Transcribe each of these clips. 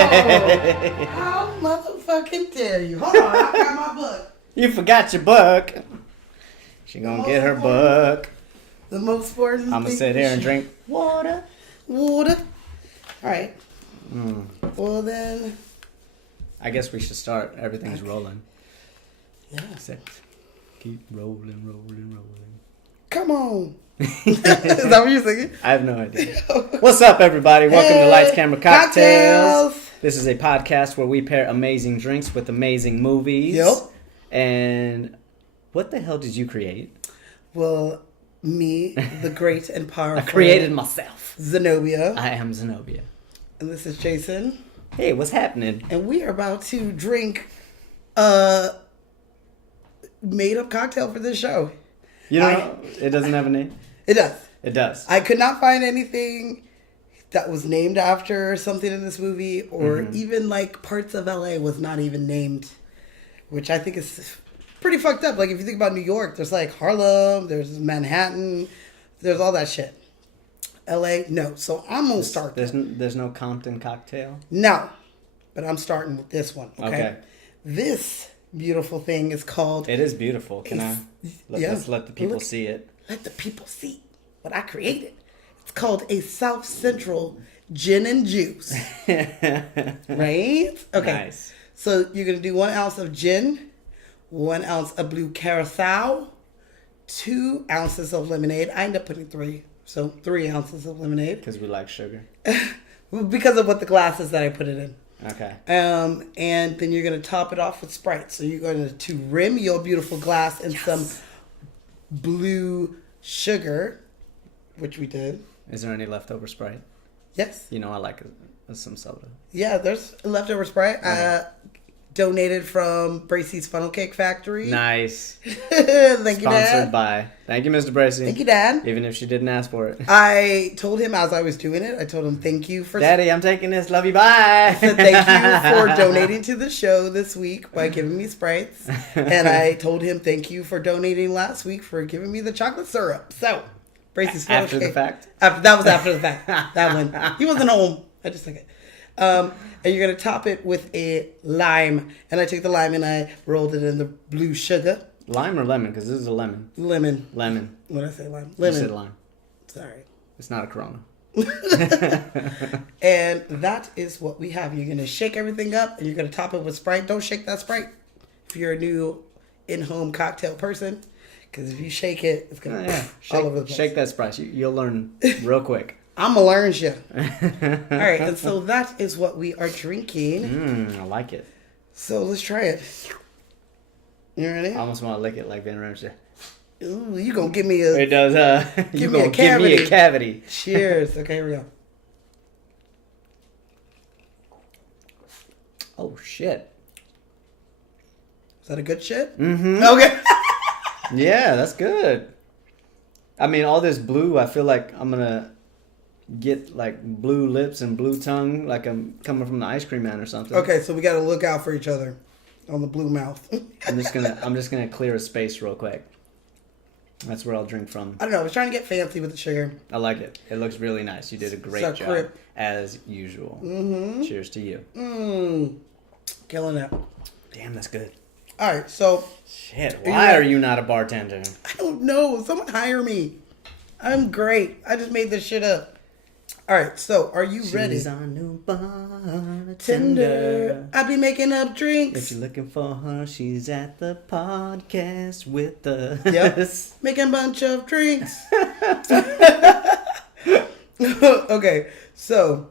How motherfucking dare you? Hold on, I got my book. You forgot your book. She gonna get her book. The most important I'm gonna sit here and drink water. Water. Alright. Well then. I guess we should start. Everything's rolling. Yeah. Except keep rolling, rolling, rolling. Come on. Is that what you're singing? I have no idea. What's up, everybody? Welcome to Lights, Camera, Cocktails. This is a podcast where we pair amazing drinks with amazing movies. Yep. And what the hell did you create? Well, me, the great and powerful. I created myself. Zenobia. I am Zenobia. And this is Jason. Hey, what's happening? And we are about to drink a made-up cocktail for this show. You know, it doesn't have a name? It does. It does. I could not find anything that was named after something in this movie, or even like parts of LA was not even named, which I think is pretty fucked up. Like if you think about New York, there's like Harlem, there's Manhattan, there's all that shit. LA, no. So I'm gonna start. There's no Compton cocktail? No, but I'm starting with this one. Okay. Okay. This beautiful thing is called. It is beautiful. Let's let the people Look. see it. Let the people see what I created. It's called a South Central Gin and Juice. Right? Okay. Nice. So you're going to do 1 ounce of gin, 1 ounce of blue curacao, 2 ounces of lemonade. I end up putting 3. So 3 ounces of lemonade. Because we like sugar. Because of what the glasses that I put it in. Okay. And then you're going to top it off with Sprite. So you're going to rim your beautiful glass in some blue sugar, which we did. Is there any leftover Sprite? Yes. You know I like some soda. Yeah, there's leftover Sprite. Donated from Bracey's Funnel Cake Factory. Nice. Thank you, Dad. Sponsored by. Thank you, Mr. Bracey. Thank you, Dad. Even if she didn't ask for it. I told him as I was doing it, I told him thank you for... Daddy, I'm taking this. Love you. Bye. I said thank you for donating to the show this week by giving me Sprites. And I told him thank you for donating last week for giving me the chocolate syrup. So, Bracey's Funnel After Cake. the fact? That was after the fact. That one. He wasn't home. I just took it. And you're going to top it with a lime. And I took the lime and I rolled it in the blue sugar. Lime or lemon? Because this is a lemon. Lemon. Lemon. What did I say? Lime. You Lemon. said lime. Sorry. It's not a Corona. And that is what we have. You're going to shake everything up and you're going to top it with Sprite. Don't shake that Sprite if you're a new in-home cocktail person. Because if you shake it, it's going to all over the place. Shake that Sprite. You'll learn real quick. I'm going to learn shit. All right. And so that is what we are drinking. I like it. So let's try it. You ready? I almost want to lick it like Van Ramsey. Ooh, you gonna give me a... It does, Give you me a gonna give me a cavity. Cheers. Okay, here we go. Oh, shit. Is that a good shit? Mm-hmm. Okay. Yeah, that's good. I mean, all this blue, I feel like I'm gonna get like blue lips and blue tongue, like I'm coming from the ice cream man or something. Okay, so we gotta look out for each other on the blue mouth. I'm just gonna clear a space real quick. That's where I'll drink from. I don't know. I was trying to get fancy with the sugar. I like it. It looks really nice. You did a great So job, crisp. as usual. Mm-hmm. Cheers to you. Killing it. Damn, that's good. All right, so Shit, why are you not a bartender? I don't know. Someone hire me. I'm great. I just made this shit up. All right, so are you ready? She's our new bartender. Tender. I be making up drinks. If you're looking for her, she's at the podcast with us. Yep. Making a bunch of drinks. Okay, so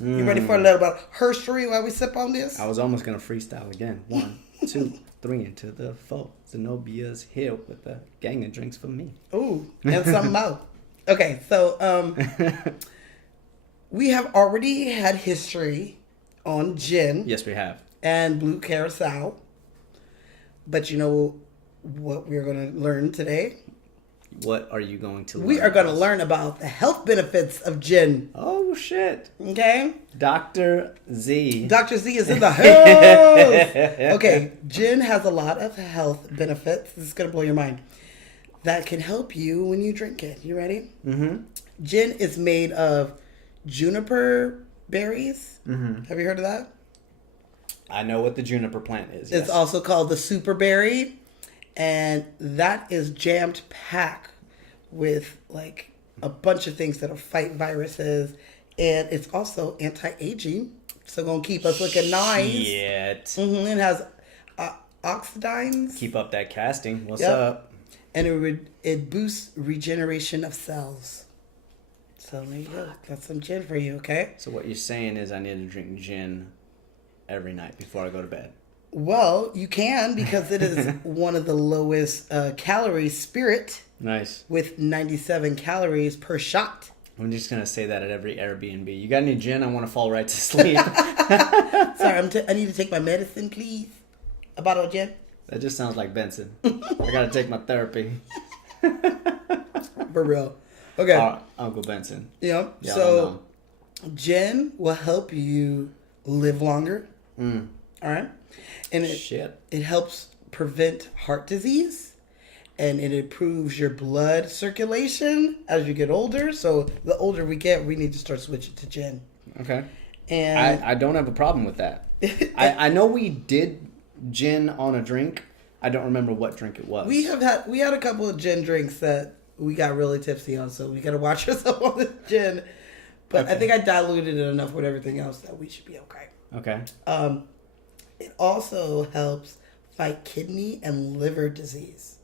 you ready for a little bit of herstory while we sip on this? I was almost gonna freestyle again. 1, 2, 3 into the 4. Zenobia's here with a gang of drinks for me. Ooh, and some more. Okay, so we have already had history on gin. Yes, we have. And blue curacao. But you know what we're going to learn today? What are you going to learn? We are going to learn about the health benefits of gin. Oh, shit. Okay? Dr. Z. Dr. Z is in the house. Okay, gin has a lot of health benefits. This is going to blow your mind. That can help you when you drink it. You ready? Mm-hmm. Gin is made of juniper berries. Mm-hmm. Have you heard of that? I know what the juniper plant is. It's Yes. also called the super berry, and that is jammed packed with like a bunch of things that'll fight viruses, and it's also anti-aging, so gonna keep us looking nice. Shit. It has oxidines. Keep up that casting. What's Yep. up? And it boosts regeneration of cells. So there you go. That's some gin for you, okay? So what you're saying is I need to drink gin every night before I go to bed. Well, you can because it is one of the lowest calorie spirit Nice. with 97 calories per shot. I'm just gonna say that at every Airbnb. You got any gin? I want to fall right to sleep. Sorry, I need to take my medicine, please. A bottle of gin? That just sounds like Benson. I gotta take my therapy. For real. Okay. Uncle Benson. Yeah. Yeah, So, gin will help you live longer. All right. And Shit. it helps prevent heart disease, and it improves your blood circulation as you get older. So the older we get, we need to start switching to gin. Okay. And I don't have a problem with that. I know we did gin on a drink. I don't remember what drink it was. we had a couple of gin drinks that we got really tipsy on, so we got to watch ourselves on this gin. But I Okay. think I diluted it enough with everything else that we should be okay. Okay. It also helps fight kidney and liver disease.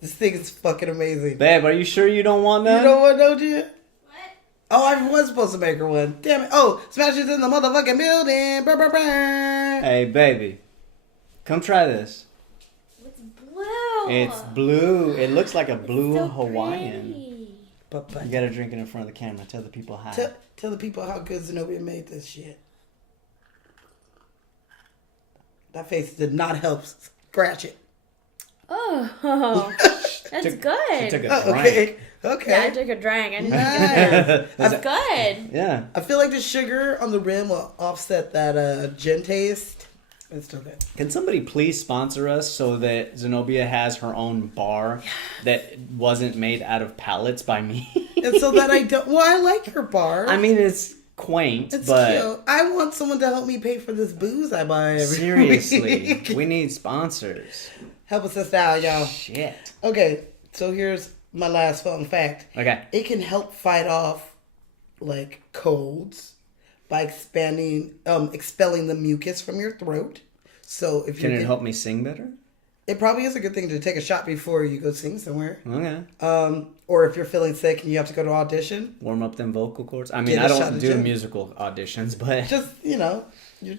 This thing is fucking amazing. Babe, are you sure you don't want that? You know what, don't you? Oh, I was supposed to make her one. Damn it. Oh, Smasher's in the motherfucking building. Brr, brr, brr. Hey, baby. Come try this. It's blue. It's blue. It looks like a It's blue so Hawaiian. pretty. But You gotta drink it in front of the camera. Tell the people hi. tell the people how good Zenobia made this shit. That face did not help scratch it. Oh, that's Took- good. She took a Oh, drink. okay. Okay. Yeah, I took a drink. I didn't Nice. That's good. Yeah. I feel like the sugar on the rim will offset that gin taste. It's still good. Can somebody please sponsor us so that Zenobia has her own bar that wasn't made out of pallets by me? And so that I don't. Well, I like her bar. I mean, it's quaint, It's but cute. I want someone to help me pay for this booze I buy every seriously, week. we need sponsors. Help us out, y'all. Shit. Okay, so here's my last fun fact. Okay. It can help fight off like colds by expelling the mucus from your throat. So if Can you it help me sing better? it probably is a good thing to take a shot before you go sing somewhere. Okay. Or if you're feeling sick and you have to go to audition, Warm up them vocal cords. I mean, Get I a shot don't of do gin. musical auditions, but just you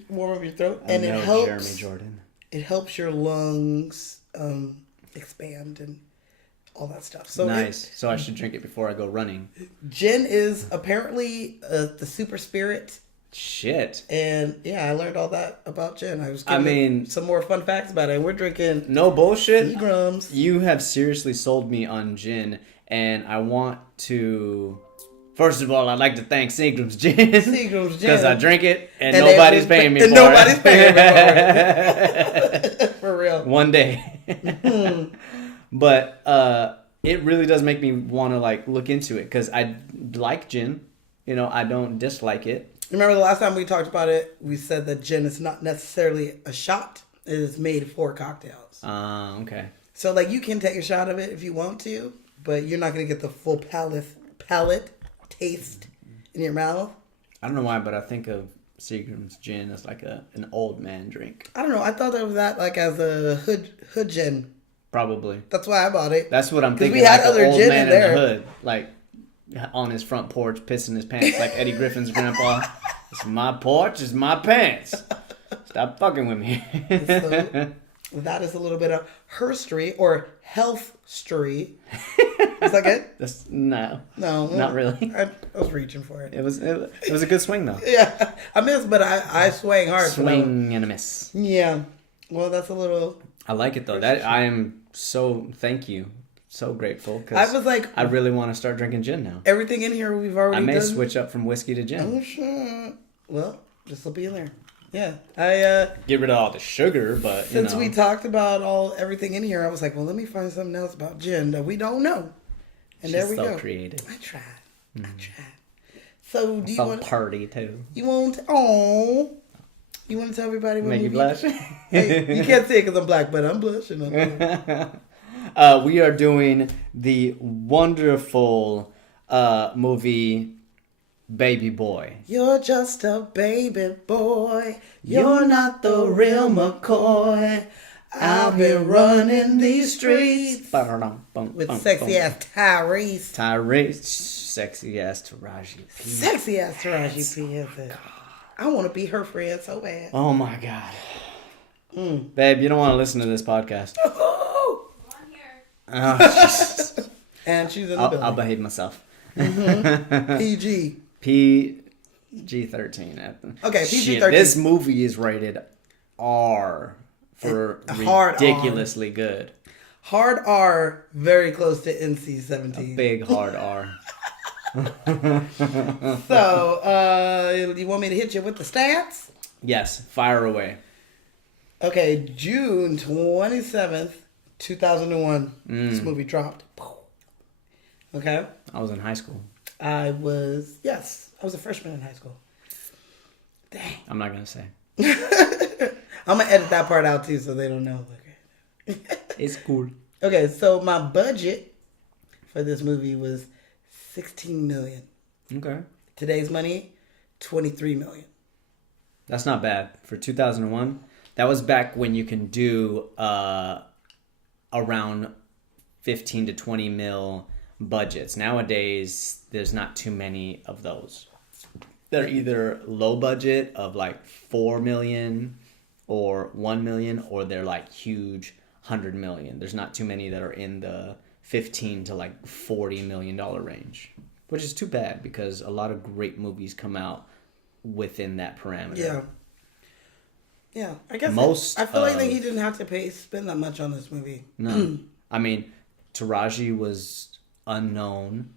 warm up your throat, I and know it helps. Jeremy Jordan. It helps your lungs expand and all that stuff. So Nice. So I should drink it before I go running. Gin is apparently the super spirit, Shit. and yeah, I learned all that about gin. I was I giving mean- some more fun facts about it. We're drinking No bullshit. Seagrams. You have seriously sold me on gin, and I want to. First of all, I'd like to thank Seagram's Gin. Seagram's Gin. Because I drink it and, And nobody's everyone's paying me and for nobody's it. paying me for it. For real. One day. But it really does make me want to like look into it because I like gin. You know, I don't dislike it. Remember the last time we talked about it, we said that gin is not necessarily a shot. It is made for cocktails. Okay. So like you can take a shot of it if you want to, but you're not going to get the full palate taste in your mouth. I don't know why, but I think of Seagram's Gin as like an old man drink. I don't know. I thought of that like as a hood gin. Probably. That's why I bought it. That's what I'm 'Cause thinking. we had like other an old gin man in there. the hood, like on his front porch, pissing his pants, like Eddie Griffin's grandpa. It's my porch, it's my pants. Stop fucking with me. So that is a little bit of herstory or healthstory. Is that good? No, No, not really. I was reaching for it. It was a good swing though. Yeah, I missed, but I swang hard. for that one. Swing and a miss. Yeah. Well, that's a little. I like it though. That I am so thank you, so grateful. 'Cause I was like, I really want to start drinking gin now. everything in here we've already I may done. switch up from whiskey to gin. Oh shit. Well, this will be in there. Yeah. I Get rid of all the sugar, but since you know. we talked about everything in here, I was like, well, let me find something else about gin that we don't know. And She's there we so go. creative. I tried. I tried. So do you Some want? party too. You want? Oh, you want to tell everybody what Make you movie? blush. Hey, you can't say it because I'm black, but I'm blushing. We are doing the wonderful movie Baby Boy. You're just a baby boy. You're not the real McCoy. I've been running these streets with sexy ass Tyrese. Tyrese, sexy ass Taraji P. Sexy ass Taraji P. Is it? I want to be her friend so bad. Oh my god. Babe, you don't want to listen to this podcast. Oh, Jesus. And she's in the I'll building. behave myself. PG. PG-13. Okay, Shit, PG-13. this movie is rated R for Hard R. ridiculously good. Hard R, very close to NC-17. Big hard R. So, you want me to hit you with the stats? Yes, fire away. Okay, June 27th, 2001, this movie dropped. Okay? I was in high school. I was a freshman in high school. Dang. I'm not gonna say. I'm going to edit that part out too so they don't know. Okay. It's cool. Okay, so my budget for this movie was $16 million. Okay. Today's money, $23 million. That's not bad. For 2001, that was back when you can do around 15 to 20 mil budgets. Nowadays, there's not too many of those. They're either low budget of like 4 million or 1 million, or they're like huge 100 million. There's not too many that are in the 15 to like $40 million range, which is too bad because a lot of great movies come out within that parameter. Yeah. Yeah, I guess Most I feel like that of- he didn't have to spend that much on this movie. No. I mean, Taraji was unknown.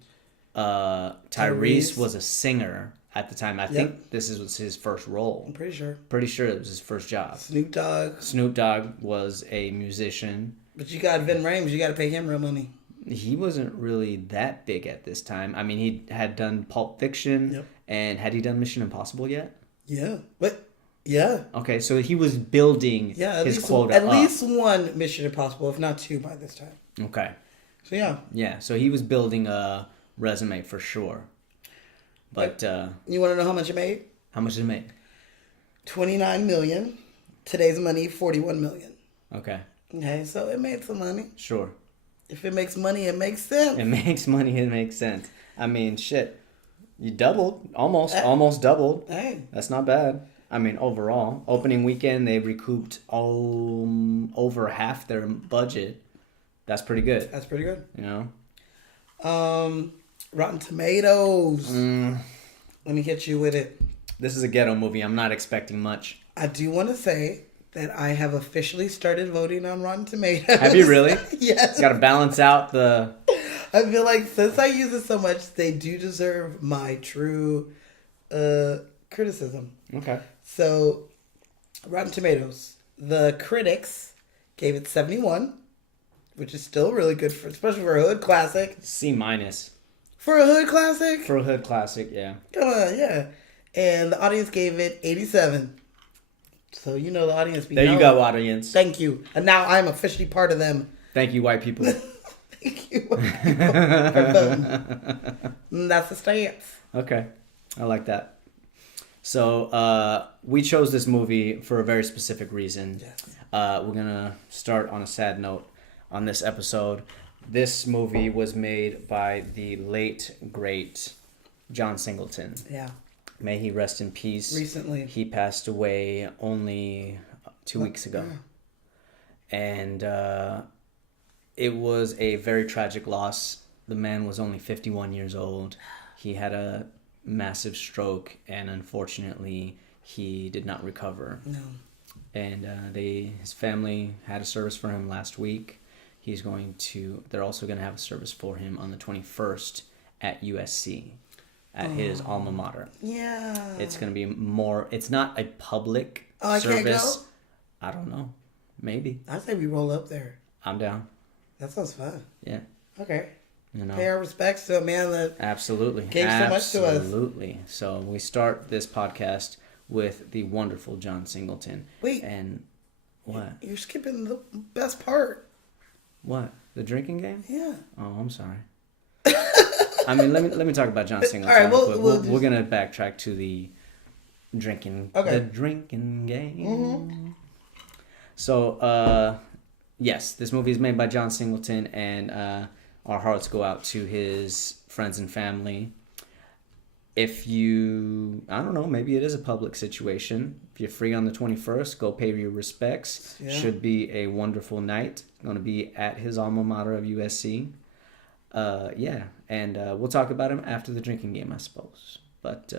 Tyrese Tyrese. was a singer at the time. I think this was his first role. I'm pretty sure. Pretty sure it was his first job. Snoop Dogg. Snoop Dogg was a musician. But you got Vin Rames, you got to pay him real money. He wasn't really that big at this time. I mean, he had done Pulp Fiction, Yep. and had he done Mission Impossible yet? Yeah. But, yeah. Okay, so he was building Yeah, his quota at up. least one Mission Impossible, if not two by this time. Okay. So, yeah. Yeah, so he was building a resume for sure. But You want to know how much it made? how much did it make? $29 million. Today's money, $41 million. Okay, Okay, so it made some money. sure. If it makes money, it makes sense. It makes money. It makes sense. I mean, shit. You doubled. Almost doubled. Hey. That's not bad. I mean, overall. Opening weekend, they recouped over half their budget. That's pretty good. That's pretty good. You know? Rotten Tomatoes. Mm. Let me hit you with it. This is a ghetto movie. I'm not expecting much. I do want to say that I have officially started voting on Rotten Tomatoes. Have you really? Yes. Got to balance out the... I feel like since I use it so much, they do deserve my true criticism. Okay. So, Rotten Tomatoes, the critics gave it 71, which is still really good, especially for a hood classic. C minus. For a hood classic? For a hood classic, yeah. Come on, yeah. And the audience gave it 87. So, you know the audience be There you knowing. go, audience. Thank you. And now I'm officially part of them. Thank you, white people. Thank you. For voting. And that's the stance. Okay. I like that. So, we chose this movie for a very specific reason. Yes. We're going to start on a sad note on this episode. This movie was made by the late, great John Singleton. Yeah. May he rest in peace. Recently. He passed away only 2 weeks ago. And it was a very tragic loss. The man was only 51 years old. He had a massive stroke, and unfortunately, he did not recover. No. And his family had a service for him last week. They're also going to have a service for him on the 21st at USC, at his alma mater. Yeah. It's going to be more, it's not a public Oh, I service. can't go? I don't know. Maybe. I say we roll up there. I'm down. That sounds fun. Yeah. Okay. You know, pay our respects to a man that absolutely gave so much to us. Absolutely. So we start this podcast with the wonderful John Singleton. Wait. And what? You're skipping the best part. What? The drinking game? Yeah. Oh, I'm sorry. I mean, let me talk about John Singleton. All right, we're gonna backtrack to the drinking. Okay. The drinking game. So, yes, this movie is made by John Singleton, and our hearts go out to his friends and family. If you, I don't know, maybe it is a public situation. If you're free on the 21st, go pay your respects. Yeah. Should be a wonderful night. Going to be at his alma mater of USC. Yeah, and we'll talk about him after the drinking game, I suppose. But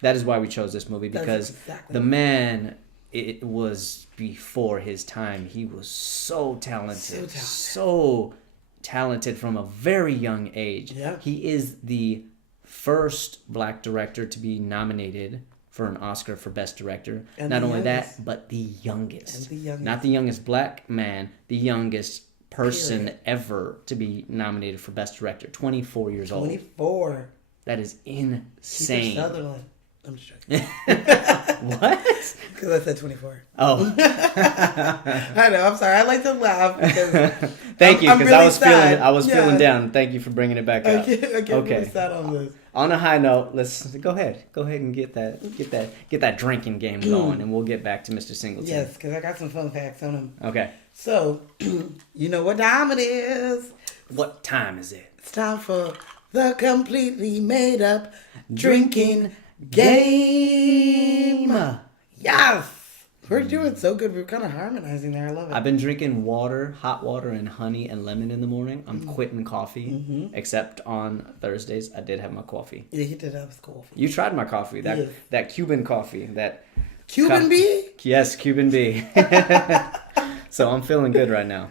that is why we chose this movie, because exactly the man, it was before his time. He was so talented. So talented from a very young age. Yeah. He is the first black director to be nominated for an Oscar for Best Director. And Not the only youngest. that, but the youngest. And the youngest. Not the youngest black man, the youngest person Period. ever to be nominated for Best Director. 24 years old. 24. That is Kiefer insane. Sutherland. I'm just joking. What? Because I said 24. Oh. I know. I'm sorry. I like to laugh because Thank you, I'm because really I was sad. feeling Yeah. down. Thank you for bringing it back up. I get Okay. really sad on this. On a high note, let's go ahead and get that drinking game going, and we'll get back to Mr. Singleton. Yes, because I got some fun facts on him. Okay. So, you know what time it is. What time is it? It's time for the completely made up drinking game. Yes! We're doing so good. We're kind of harmonizing there. I love it. I've been drinking water, hot water, and honey and lemon in the morning. I'm quitting coffee, except on Thursdays. I did have my coffee. Yeah, he did have coffee. You tried my coffee, that Yes. that Cuban coffee, that Cuban bee? Yes, Cuban bee. So I'm feeling good right now.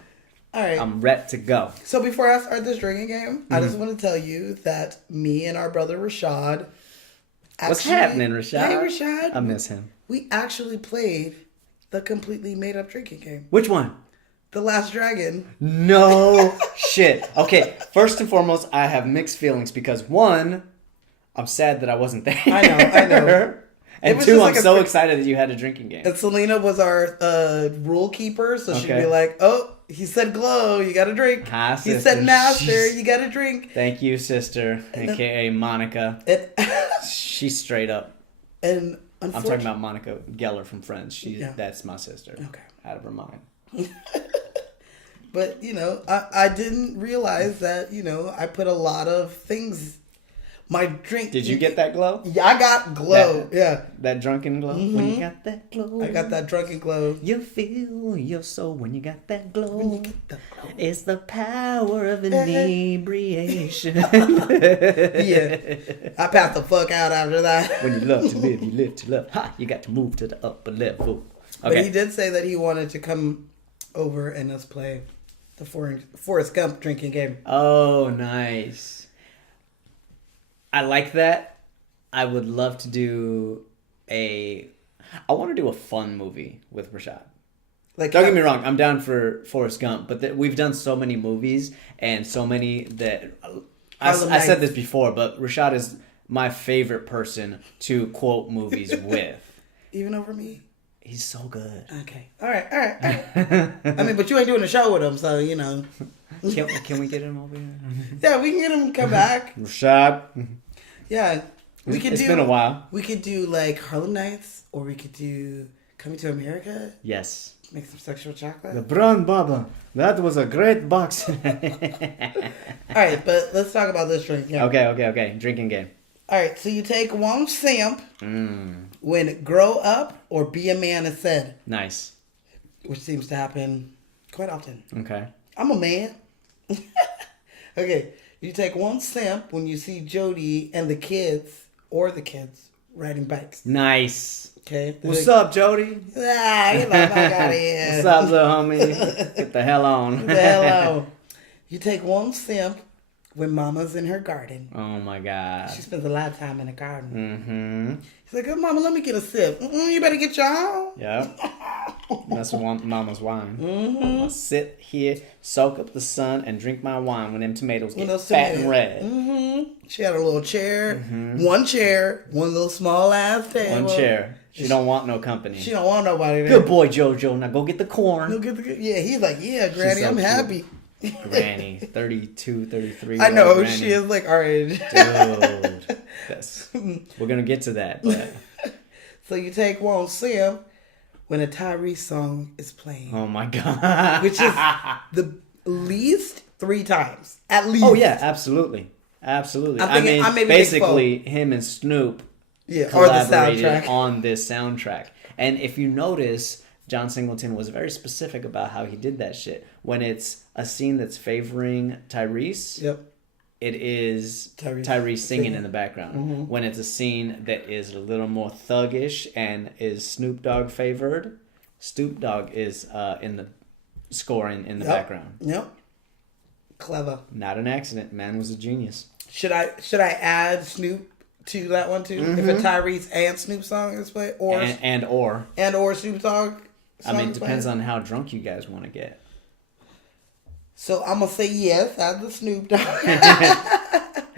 All right. I'm ready to go. So before I start this drinking game, I just want to tell you that me and our brother Rashad. What's happening, Rashad? Hey, Rashad. I miss him. We actually played the completely made up drinking game. Which one? The Last Dragon. No shit. Okay, first and foremost, I have mixed feelings because one, I'm sad that I wasn't there. I know. And was two, just I'm like a so fr- excited that you had a drinking game. And Selena was our rule keeper, so she'd Okay. be like, "Oh, he said glow, you got to drink. Hi, he sister. said master, She's- you got to drink." Thank you, sister, aka Monica. And, She's straight up. and I'm talking about Monica Geller from Friends. Yeah. That's my sister. Okay. Out of her mind. But, you know, I didn't realize that, you know, I put a lot of things. My drink. Did you get that glow? Yeah, I got glow. Yeah. That drunken glow? When you got that glow. I got that drunken glow. You feel your soul when you got that glow. Get the glow. It's the power of inebriation. Yeah. I passed the fuck out after that. When you love to live, you live to love. Ha! You got to move to the upper level. But he Okay. did say that he wanted to come over and us play the Forrest Gump drinking game. Oh, nice. I like that. I would love to do I want to do a fun movie with Rashad. Like, Don't get me wrong, I'm down for Forrest Gump, but we've done so many movies and so many that I said this before, but Rashad is my favorite person to quote movies with. Even over me. He's so good. Okay. All right. I mean, but you ain't doing a show with him, so you know. Can we get him over here? Yeah, we can get him to come back. Rashad. Yeah, we could It's do. been a while. We could do like Harlem Nights, or we could do Coming to America. Yes. Make some sexual chocolate. The brown baba. That was a great box. All right, but let's talk about this drink. Yeah. Okay. Drinking game. All right, so you take one simp Mm, when grow up or be a man is said, nice. which seems to happen quite often. Okay. I'm a man. Okay, you take one simp when you see Jody and the kids riding bikes. Nice. Okay. What's up, Jody? Ah, get the fuck out of here. What's up, little homie? Get the hell on. The hell out. You take one simp when mama's in her garden. Oh my god. She spends a lot of time in the garden. Mm-hmm. He's like, oh, mama, let me get a sip. You better get your own. Yep. That's what mama's wine. I'ma sit here, soak up the sun, and drink my wine when them tomatoes get fat and red. She had a little chair, one little small ass table. One chair. She don't want no company. She don't want nobody there. Good boy, Jojo. Now go get the corn. Yeah, he's like, yeah, Granny, so I'm cute. happy. Granny, 32, 33. I know, Granny. she is like our age. Dude, we're gonna get to that, but So you take Won't Sim when a Tyrese song is playing. oh my god, Which is the least 3 times. At least. oh yeah, absolutely. I'm thinking- I I mean, maybe take basically, him and Snoop Yeah, or the collaborated soundtrack. on this soundtrack. And if you notice, John Singleton was very specific about how he did that shit. When it's a scene that's favoring Tyrese, Yep. it is Tyrese Tyrese singing singing. in the background. When it's a scene that is a little more thuggish and is Snoop Dogg favored, Snoop Dogg is in the scoring in the Yep. background. Yep. Clever. Not an accident. Man was a genius. Should I add Snoop to that one too? If a Tyrese and Snoop song is played, or or Snoop Dogg. I mean, it depends on how drunk you guys want to get. So I'm gonna say yes. Add the Snoop Dogg.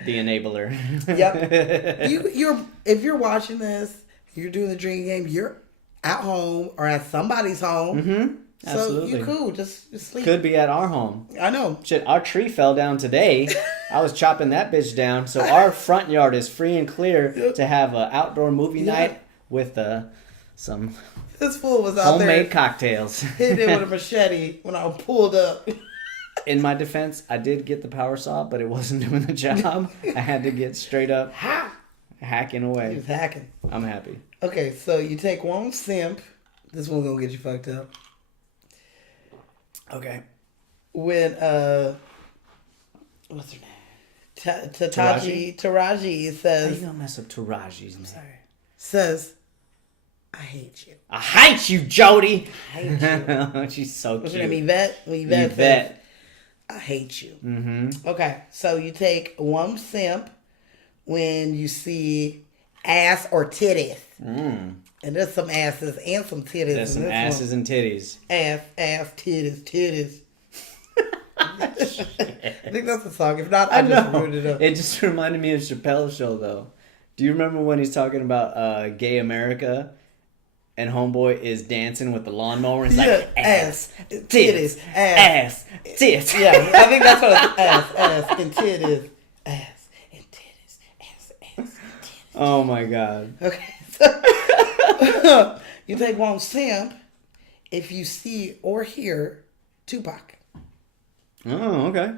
The enabler. Yep. You're if you're watching this, you're doing the drinking game. You're at home or at somebody's home. Mm-hmm. So Absolutely. you're cool. Just sleep. Could be at our home. I know. Shit, our tree fell down today. I was chopping that bitch down. So our front yard is free and clear to have an outdoor movie night with some This fool was out homemade there cocktails. hitting it with a machete when I pulled up. In my defense, I did get the power saw, but it wasn't doing the job. I had to get straight up hacking He away. was hacking. I'm happy. Okay, so you take one simp. This one's gonna get you fucked up. Okay. When what's her name? Taraji How you says gonna mess up Taraji's name? says, I hate you. I hate you, Jody. I hate you. She's so What's cute. her name? Yvette? When Yvette says, Yvette. I hate you. Mm-hmm. Okay, so you take one simp when you see ass or titties. And there's some asses and some titties. There's in some this asses and titties. one. Ass, titties. I think that's the song. If not, I just ruined it up. It just reminded me of Chappelle's show, though. Do you remember when he's talking about gay America and Homeboy is dancing with the lawnmower? He's like, ass, titties, ass, tits. Yeah, I think that's what it's ass, and titties. Ass and titties. Ass and titties. Oh, my God. Okay, so you take one simp if you see or hear Tupac. Oh, okay.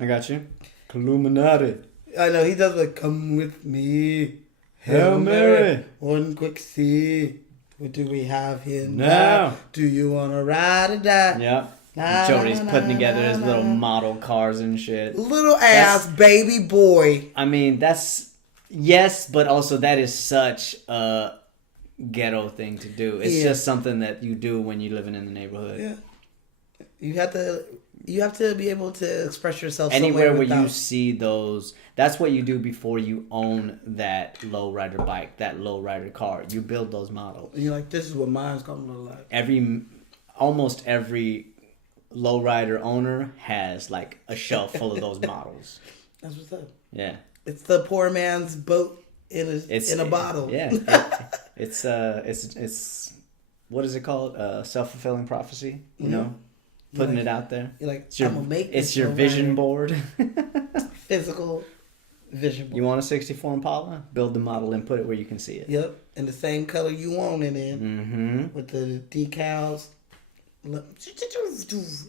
I got you. Illuminati. I know he does like "Come with me, Hail Mary. one quick see. What do we have here Now. now? Do you wanna ride or die? Yep. Na, Jody's na, putting na, together his na, little na. model cars and shit. Little ass baby boy. I mean, that's yes, but also that is such a ghetto thing to do. It's Yeah. just something that you do when you're living in the neighborhood. Yeah, you have to be able to express yourself Anywhere somewhere where you without. see those, that's what you do before you own that lowrider bike, that lowrider car. You build those models. You're like, this is what mine's gonna look like. Almost every lowrider owner has like a shelf full of those models. That's what's up. Yeah. It's the poor man's boat in a bottle. Yeah. It's what is it called? Self-fulfilling prophecy. You know, putting it out there. You're like, It's your, I'm gonna make this it's your lowrider. vision board. Physical vision board. You want a 64 Impala? Build the model and put it where you can see it. Yep, in the same color you want it in, Mm-hmm. with the decals.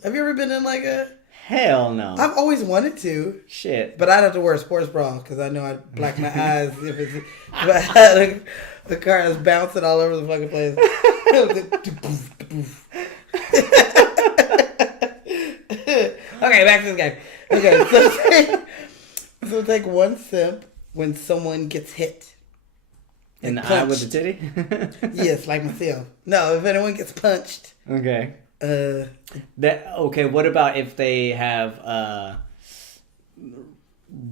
Have you ever been in like a? Hell no. I've always wanted to, Shit. but I'd have to wear a sports bra because I know I'd black my eyes if I had a car that's bouncing all over the fucking place. Okay, back to this game. Okay, so take one sip when someone gets hit. In the Like eye with punched. the titty? Yes, like myself. No, if anyone gets punched, Okay. uh, Okay, what about if they have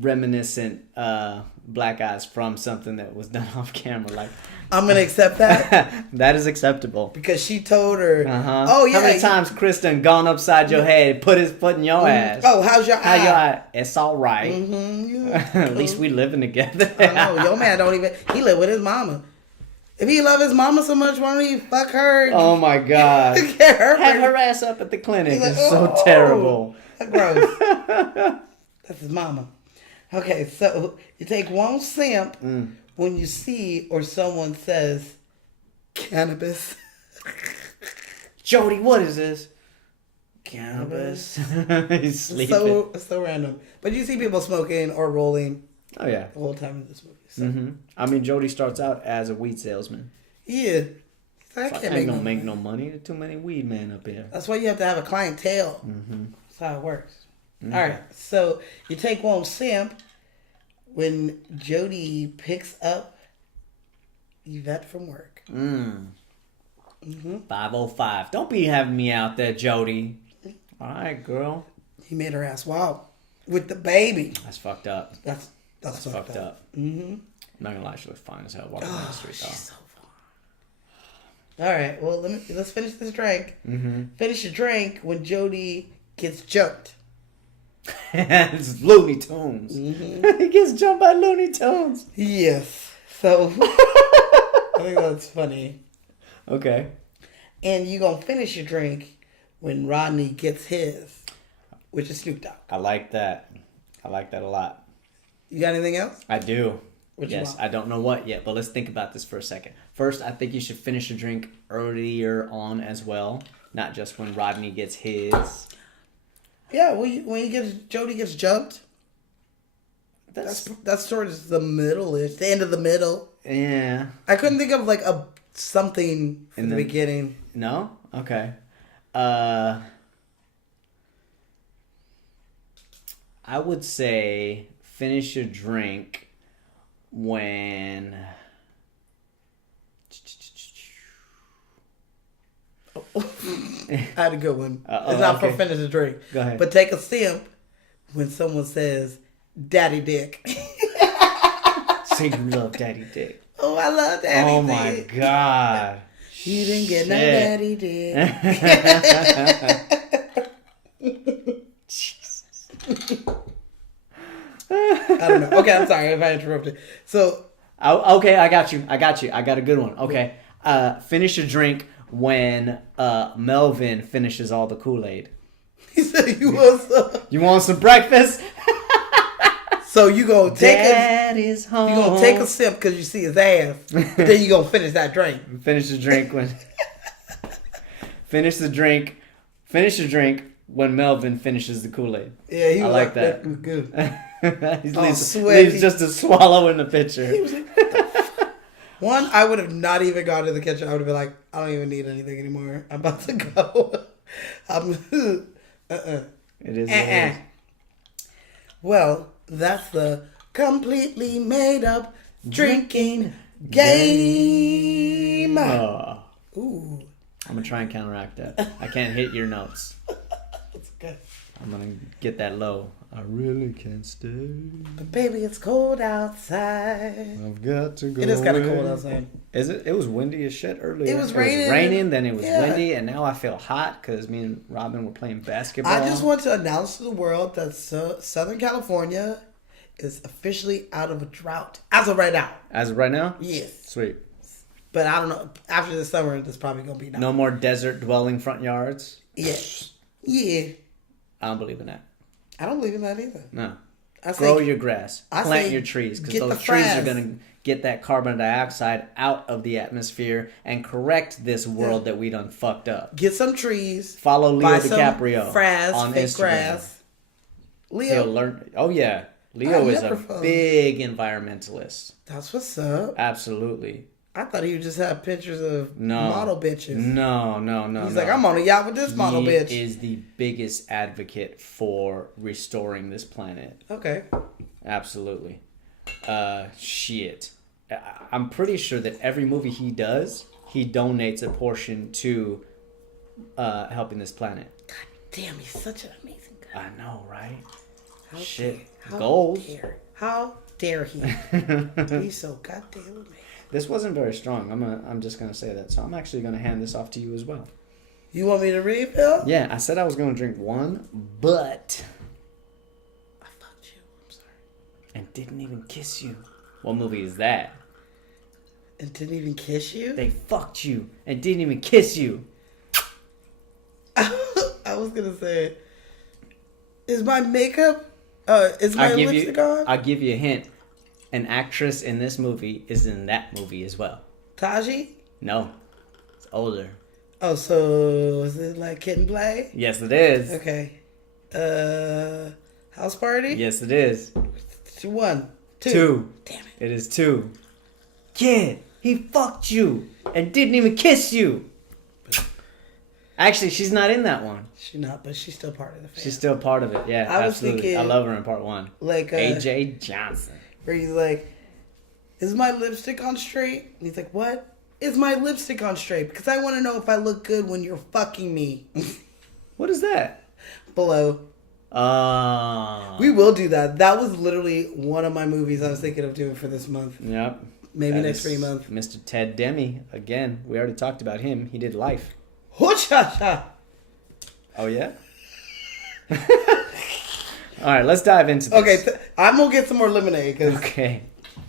reminiscent black eyes from something that was done off camera. Like, I'm gonna accept that that is acceptable. because she told her, Uh-huh. "Oh yeah, How many times Chris done gone upside your head, put his foot in your ass? Oh, how's your How eye? your eye? It's all right. Mm-hmm, At least we living together. I know your man don't even. He live with his mama. If he love his mama so much, why don't he fuck her? Oh my god. Get her. Have her ass up at the clinic. He's like, It's so "Oh." terrible. Gross. That's his mama. Okay, so you take one simp when you see or someone says cannabis. Jody, what is this? Cannabis. He's sleeping. So random. But you see people smoking or rolling Oh yeah. the whole time in this movie. So. Mm-hmm. I mean, Jody starts out as a weed salesman. Yeah. I I can't ain't make gonna no make money. no money. There's too many weed men up here. That's why you have to have a clientele. Mm-hmm. That's how it works. All right. So you take one simp when Jody picks up Yvette from work. 505. Don't be having me out there, Jody. All right, girl. He made her ass wild with the baby. That's fucked up. That's Fucked up. Mm-hmm. I'm not gonna lie, she looks fine as hell walking down the street, though. She's so far. All right. Well, let's finish this drink. Mm-hmm. Finish your drink when Jody gets jumped. It's Looney Tunes. He gets jumped by Looney Tunes. Yes. So I think that's funny. Okay. And you gonna finish your drink when Rodney gets his, which is Snoop Dogg. I like that. I like that a lot. You got anything else? I do. What you Yes, want? I don't know what yet, but let's think about this for a second. First, I think you should finish your drink earlier on as well, not just when Rodney gets his. Yeah. When Jody gets jumped. That's towards the middle-ish, the end of the middle. Yeah. I couldn't think of like something from In the the- beginning. No? Okay. I would say finish your drink when I had a good one. Uh-oh, It's not okay. for finish the drink. Go ahead. But take a simp when someone says "Daddy Dick." say you love Daddy Dick. Oh, I love Daddy Oh Dick. my god. You didn't get no Shit. Daddy Dick. I don't know. Okay, I'm sorry if I interrupted. So Okay, I got you. I got a good one. Okay. Finish your drink when Melvin finishes all the Kool-Aid. he said you was. You want some breakfast? So you gonna take Dad is home. you gonna take a sip because you see his ass. But then you gonna finish that drink. Finish the drink when. Finish the drink when Melvin finishes the Kool-Aid. Yeah, he I was like that. That was good. He Oh, leaves sweaty. just a swallow in the picture. One, I would have not even gone to the kitchen. I would have been like, I don't even need anything anymore. I'm about to go. I'm. It is. What it is. Well, that's the completely made up drinking game. Oh, Ooh, I'm gonna try and counteract that. I can't hit your notes. that's good. I'm gonna get that low. I really can't stay. But baby, it's cold outside. I've got to go. It is kind of away. cold outside. Is it? It was windy as shit earlier. It was raining. Then it was Yeah. windy, and now I feel hot because me and Robin were playing basketball. I just want to announce to the world that Southern California is officially out of a drought as of right now. As of right now. Yes, Sweet. but I don't know. After the summer, there's probably gonna be No more desert dwelling front yards. Yeah, yeah. I don't believe in that. I don't believe in that either. No. I say, Grow your grass. I Plant say your trees because get those the trees are frass. going to get that carbon dioxide out of the atmosphere and correct this world that we done fucked up. get some trees. Follow Leo Buy some DiCaprio frass, on fake Instagram. grass. He'll Leo, learn. Oh yeah, Leo is a never found- big environmentalist. that's what's up. Absolutely. I thought he would just have pictures of No. model bitches. No. He's like, I'm on a yacht with this model He bitch. is the biggest advocate for restoring this planet. Okay. Absolutely. Shit. I'm pretty sure that every movie he does, he donates a portion to helping this planet. Damn, he's such an amazing guy. I know, right? How Shit. dare- how Gold. How dare he? He's so goddamn man. This wasn't very strong. I'm just gonna say that. So I'm actually gonna hand this off to you as well. You want me to refill? Yeah, I said I was gonna drink one, but I fucked you. I'm sorry. and didn't even kiss you. What movie is that? And didn't even kiss you? They fucked you and didn't even kiss you. I was gonna say, is my makeup, is my lipstick on? I'll give you a hint. An actress in this movie is in that movie as well. Taji? No, it's older. Oh, so is it like Kid and Play? Yes, it is. Okay. House Party? Yes, it is. 1, 2. 2. Damn it. It is 2. Kid, he fucked you and didn't even kiss you. Actually, she's not in that one. She's not, but she's still part of the family. She's still part of it. Yeah, I was absolutely. thinking, I love her in part 1. like AJ Johnson. where he's like, is my lipstick on straight? And he's like, what? Is my lipstick on straight? Because I want to know if I look good when you're fucking me. What is that? Below. We will do that. That was literally one of my movies I was thinking of doing for this month. Yep. Maybe That next is 3 months. Mr. Ted Demme. Again, we already talked about him. He did Life. Ho-cha-cha. Oh, yeah? All right, let's dive into this. Okay, I'm going to get some more lemonade because Okay.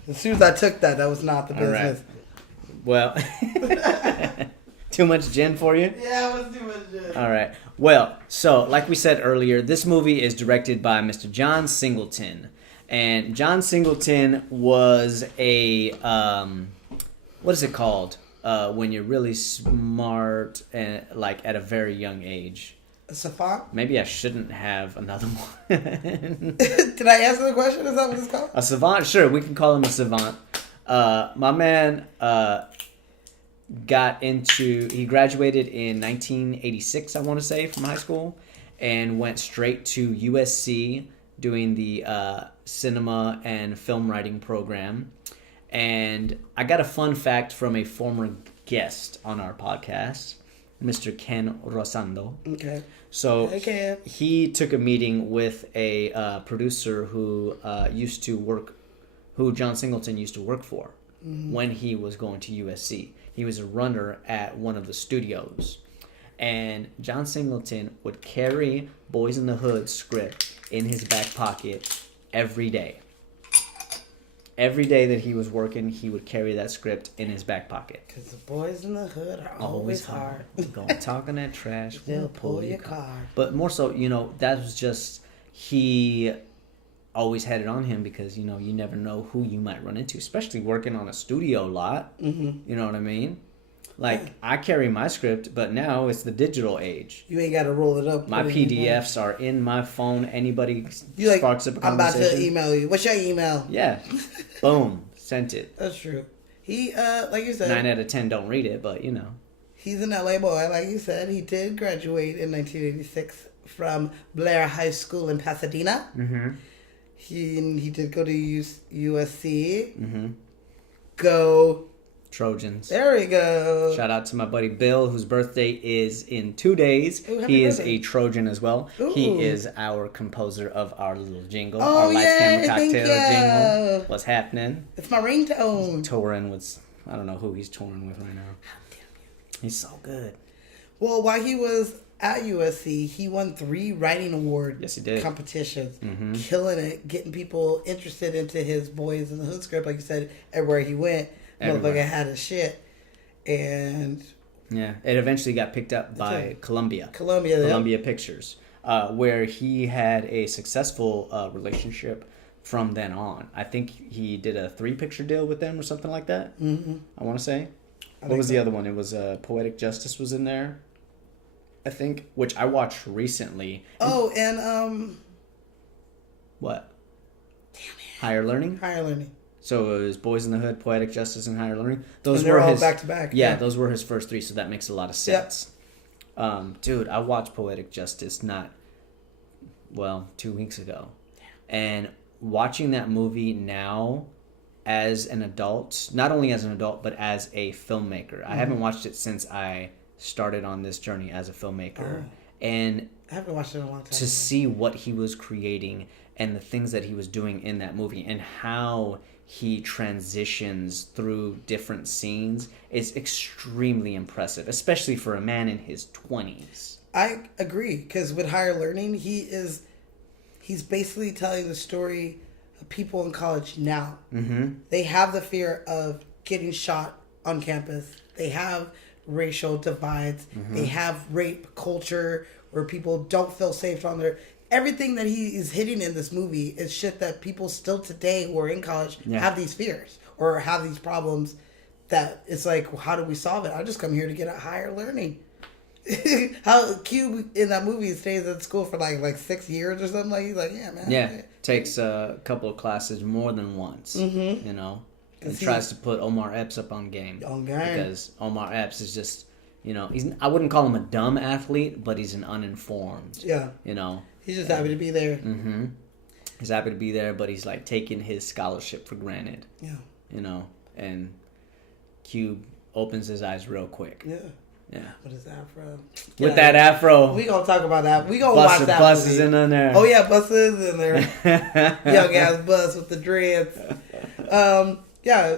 as soon as I took that, that was not the All right. business. Well, too much gin for you? Yeah, it was too much shit. All right. Well, so like we said earlier, this movie is directed by Mr. John Singleton. And John Singleton was a, what is it called? When you're really smart and like at a very young age. A savant? Maybe I shouldn't have another one. Did I answer the question? Is that what it's called? A savant? Sure, we can call him a savant. My man he graduated in 1986, I want to say, from high school, and went straight to USC doing the cinema and film writing program. And I got a fun fact from a former guest on our podcast, Mr. Ken Rosando. Okay. So Hey, Ken. he took a meeting with a producer who who John Singleton used to work for when he was going to USC. He was a runner at one of the studios. And John Singleton would carry Boys in the Hood script in his back pocket every day. Every day that he was working, he would carry that script in his back pocket. Because the boys in the hood are always hard. Go talking that trash, They'll pull your car. But more so, that was just, he always had it on him because, you never know who you might run into, especially working on a studio lot. Mm-hmm. You know what I mean? Like, yeah. I carry my script, but now it's the digital age. You ain't got to roll it up. My PDFs are in my phone. Anybody you sparks up a conversation. I'm about to email you. What's your email? Yeah. Boom. Sent it. That's true. He, like you said. 9 out of 10 don't read it, but, He's an LA boy, like you said. He did graduate in 1986 from Blair High School in Pasadena. Mm-hmm. He did go to USC. Mm-hmm. Go Trojans. There we go. Shout out to my buddy Bill, whose birthday is in 2 days. Ooh, he is birthday. a Trojan as well. Ooh. He is our composer of our little jingle, Oh, our Lights yay, Camera thank Cocktail you. jingle. What's happening? It's my ringtone. Touring with, I don't know who he's touring with right now. How damn you. He's so good. Well, while he was at USC, he won 3 writing award Yes, he did. competitions. Mm-hmm. Killing it, getting people interested into his Boys in the Hood script. Like you said, everywhere he went, Everywhere. motherfucker had his shit. And Yeah, it eventually got picked up by Columbia Columbia. Pictures, where he had a successful relationship from then on. I think he did a 3-picture deal with them or something like that. Mm-hmm. I want to say. What was the other one? It was Poetic Justice was in there, I think, which I watched recently. Oh, and What? damn it. Higher Learning? Higher Learning. So it was Boys in the Hood, Poetic Justice, and Higher Learning. Those And they're were all his back to back. Yeah, those were his first 3, so that makes a lot of sense. Yep. Dude, I watched Poetic Justice 2 weeks ago. And watching that movie now as an adult, not only as an adult, but as a filmmaker. I haven't watched it since I started on this journey as a filmmaker. And I haven't watched it in a long time. to see what he was creating and the things that he was doing in that movie and how he transitions through different scenes is extremely impressive, especially for a man in his 20s. I agree, because with Higher Learning, he's basically telling the story of people in college now. Mm-hmm. They have the fear of getting shot on campus. They have racial divides. Mm-hmm. They have rape culture where people don't feel safe on their... Everything that he is hitting in this movie is shit that people still today who are in college have these fears or have these problems that it's like, well, how do we solve it? I just come here to get a higher learning. How Cube in that movie stays at school for like 6 years or something. Like, he's like, yeah, man. Yeah, takes a couple of classes more than once, you know, and tries to put Omar Epps up on game. On game. Because Omar Epps is just, you know, I wouldn't call him a dumb athlete, but he's an uninformed. Yeah. You know. He's just happy to be there. Mm-hmm. He's happy to be there, but he's like taking his scholarship for granted. Yeah. You know, and Cube opens his eyes real quick. Yeah. Yeah. With his afro. With that afro. We gonna talk about that. We gonna watch that Bus movie. is in there. Oh yeah, Bus is in there. Young ass Bus with the dreads. Yeah,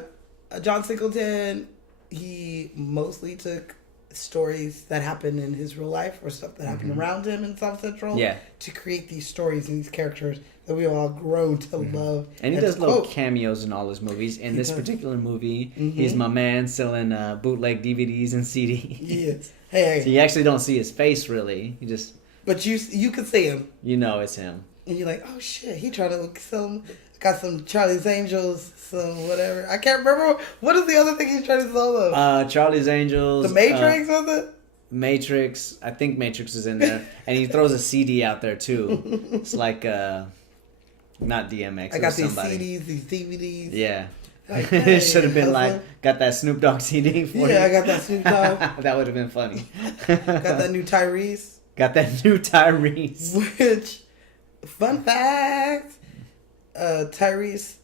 John Singleton, he mostly took stories that happened in his real life or stuff that happened around him in South Central to create these stories and these characters that we have all grown to love. And he does little cameos in all his movies. In this particular movie, he's my man selling bootleg DVDs and CDs. Yes. Hey. So you actually don't see his face really. You just... But you could see him. You know it's him. And you're like, oh shit, he trying to sell got some Charlie's Angels, some whatever. I can't remember. What is the other thing he's trying to sell though? Charlie's Angels. The Matrix, was it? Matrix. I think Matrix is in there. And he throws a CD out there too. It's like, not DMX. I got these CDs, these DVDs. Yeah. Like, It hey, should have been hustler. like, got that Snoop Dogg CD for you. Yeah, I got that Snoop Dogg. That would have been funny. Got that new Tyrese. Got that new Tyrese. Which, fun fact, Tyrese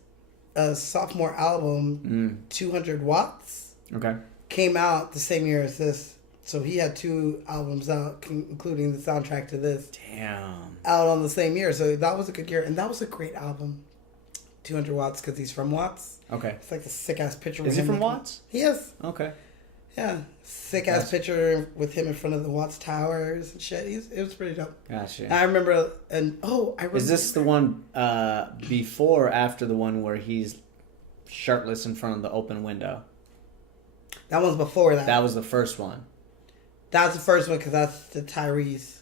sophomore album, 200 Watts, Okay. came out the same year as this. So he had 2 albums out, including the soundtrack to this. Damn. Out on the same year. So that was a good year. And that was a great album. 200 Watts, because he's from Watts. Okay. It's like the sick-ass picture. Is he from Watts? He is. Okay. Yeah. Sick-ass picture with him in front of the Watts Towers and shit. It was pretty dope. Gotcha. I remember, I remember. Is this the one before or after the one where he's shirtless in front of the open window? That one's before that. That was the first one. That's the first one because that's the Tyrese.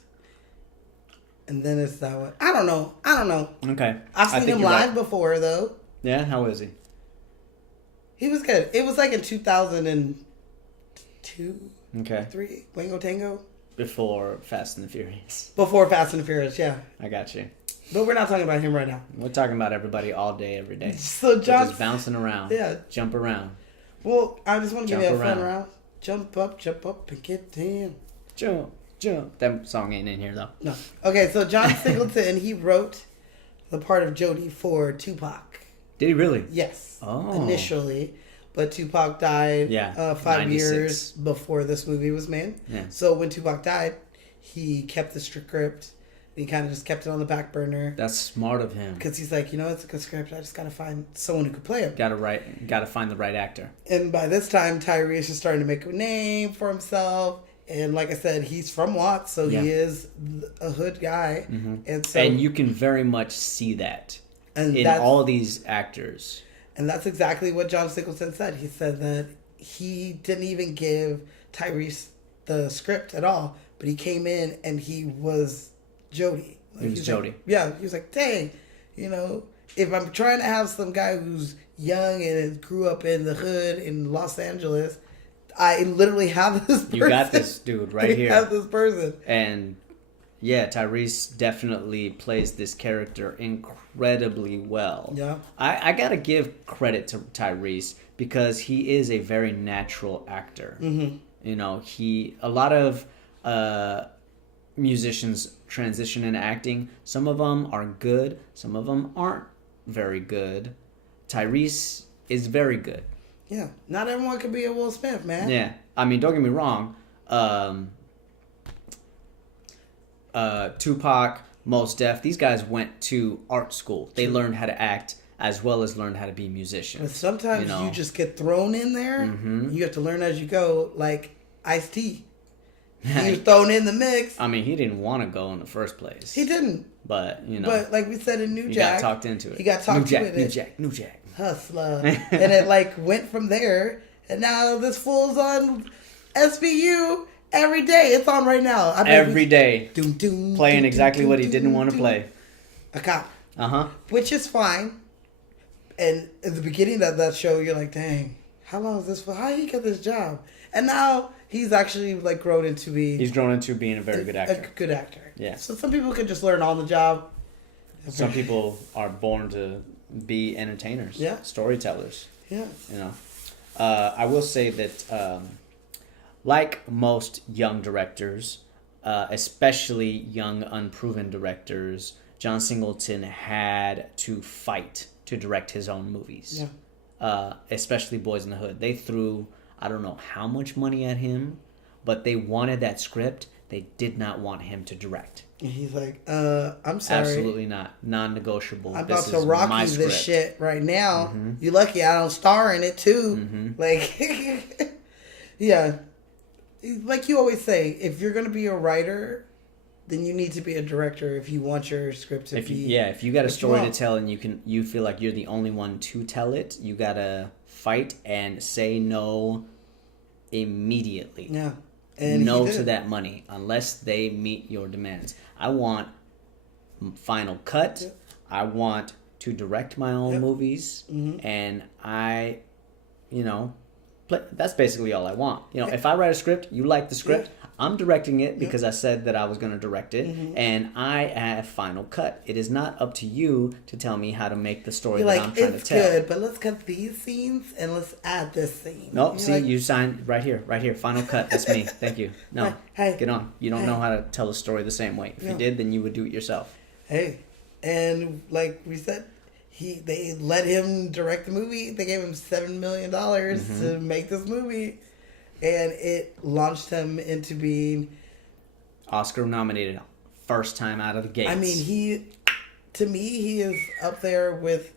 And then it's that one. I don't know. Okay. I've seen him live before, though. Yeah? How is he? He was good. It was like in 2002, Okay. 3, Wango Tango. Before Fast and the Furious. Before Fast and the Furious, yeah. I got you. But we're not talking about him right now. We're talking about everybody all day, every day. So We're John, just bouncing around. Yeah. Jump around. Well, I just want to give you a Jump fun around. round. Jump up, and get down. Jump. That song ain't in here, though. No. Okay, so John Singleton, he wrote the part of Jody for Tupac. Did he really? Yes. Oh. Initially. But Tupac died 5 96. years before this movie was made. Yeah. So when Tupac died, he kept the script. He kind of just kept it on the back burner. That's smart of him. Because he's like, it's a good script. I just got to find someone who could play him. Gotta find the right actor. And by this time, Tyrese is starting to make a name for himself. And like I said, he's from Watts, so he is a hood guy. Mm-hmm. And you can very much see that and in all these actors. And that's exactly what John Singleton said. He said that he didn't even give Tyrese the script at all, but he came in and he was Jody. He was Jody. Like, yeah, he was like, dang, if I'm trying to have some guy who's young and grew up in the hood in Los Angeles, I literally have this person. You got this dude right here. I have this person. And yeah, Tyrese definitely plays this character incredibly well. Yeah. I gotta give credit to Tyrese because he is a very natural actor. Mm-hmm. A lot of musicians transition into acting. Some of them are good. Some of them aren't very good. Tyrese is very good. Yeah. Not everyone can be a Will Smith, man. Yeah. I mean, don't get me wrong. Tupac Mos Def. These guys went to art school. They learned how to act as well as learned how to be musicians. But sometimes you know? you just get thrown in there. You have to learn as you go, like Ice-T. He was thrown in the mix. I mean, he didn't want to go in the first place. He didn't. But, you know. But like we said in New he Jack. got talked into it. He got talked New Jack, into New it. Jack, New Jack. Hustler. And it like went from there. And now this fool's on SVU every day. It's on right now. I bet Every day. Doom, doom, Playing doom, exactly doom, what he doom, didn't want to doom. play. A cop. Uh-huh. Which is fine. And at the beginning of that show, you're like, dang, how long is this for? How did he get this job? And now he's actually like grown into being He's grown into being a very good actor. A good actor. Yeah. So some people can just learn on the job. Some people are born to be entertainers. Yeah. Storytellers. Yeah. You know. I will say that, like most young directors, especially young unproven directors, John Singleton had to fight to direct his own movies. Yeah. Especially Boys in the Hood. They threw, I don't know how much money at him, but they wanted that script. They did not want him to direct. And he's like, I'm sorry. Absolutely not. Non-negotiable. I'm This about to is rock my you script. this shit right now. You lucky I don't star in it too. Like, yeah. Like you always say, if you're going to be a writer, then you need to be a director if you want your script to If be... you, if you got a what you story to want. tell and you feel like you're the only one to tell it, you gotta fight and say no immediately. Yeah. And No he to did. that money unless they meet your demands. I want final cut. Yep. I want to direct my own Yep. movies, Mhm. and that's basically all I want. If I write a script, you like the script. I'm directing it because I said that I was going to direct it, and I have final cut. It is not up to you to tell me how to make the story You're that like, I'm trying it's to tell. good, but let's cut these scenes and let's add this scene. Nope, You're see, like, you signed right here, final cut. That's me. Thank you. No, Hey, get on. You don't hey. know how to tell a story the same way. If you No. did, then you would do it yourself. Hey, and like we said, they let him direct the movie. They gave him $7 million to make this movie, and it launched him into being. Oscar nominated, first time out of the gates. I mean, to me, he is up there with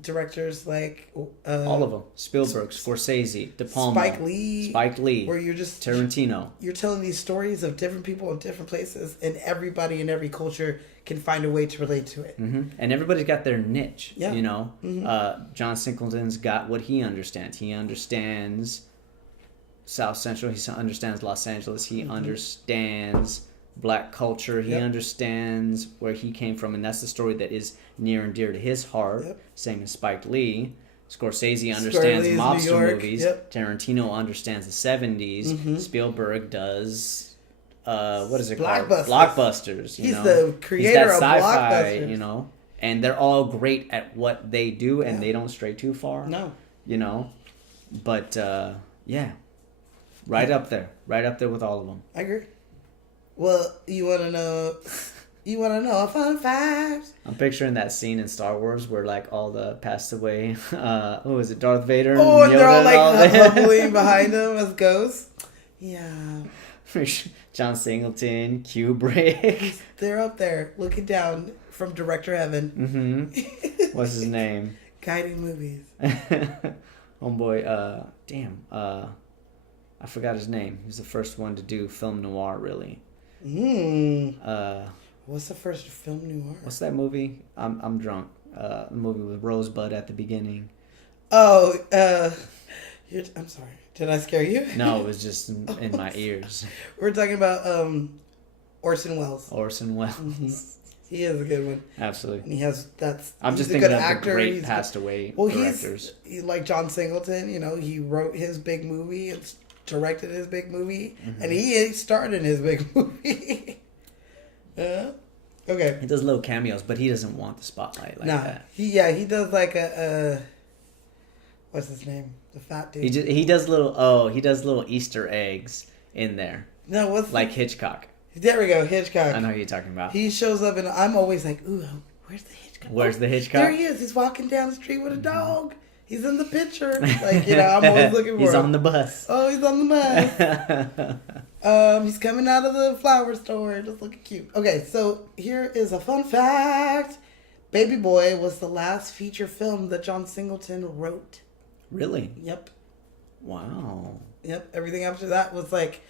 directors like all of them: Spielberg, Scorsese, De Palma, Spike Lee, where you're Tarantino. You're telling these stories of different people in different places, and everybody in every culture can find a way to relate to it. And everybody's got their niche. Yeah. John Singleton's got what he understands. He understands South Central. He understands Los Angeles. He understands Black culture. He understands where he came from, and that's the story that is near and dear to his heart. Same as Spike Lee. Scorsese understands Lee's New mobster York. movies. Tarantino understands the 70s. Spielberg does what is it called? Blockbusters. He's the creator of blockbusters. And they're all great at what they do, and they don't stray too far. No. But right up there with all of them. I agree. Well, you want to know a fun fact? I'm picturing that scene in Star Wars where like all the passed away, who is it, Darth Vader? Oh, and Yoda they're all like that. humbling behind him as ghosts. Yeah. John Singleton, Kubrick. They're up there looking down from director heaven. What's his name? Guiding movies. Homeboy, I forgot his name. He was the first one to do film noir, really. What's the first film noir? What's that movie? I'm drunk. The movie with Rosebud at the beginning. Oh, I'm sorry. Did I scare you? No, it was just in my ears. We're talking about Orson Welles. Orson Welles. He is a good one. Absolutely. And I'm just he's a thinking good of actor. the great He's passed away well, directors. He's like John Singleton. He wrote his big movie and directed his big movie, and he starred in his big movie. Okay. He does little cameos, but he doesn't want the spotlight like that. He does like a what's his name? The fat dude. He does little Easter eggs in there. No, what's like Hitchcock. There we go, Hitchcock. I know who you're talking about. He shows up, and I'm always like, ooh, where's the Hitchcock? Where's the Hitchcock? There he is. He's walking down the street with a dog. He's in the picture. Like, you know, I'm always looking for He's him. on the bus. Oh, he's on the bus. He's coming out of the flower store, just looking cute. Okay, so here is a fun fact. Baby Boy was the last feature film that John Singleton wrote. Really? Yep. Wow. Yep. Everything after that was like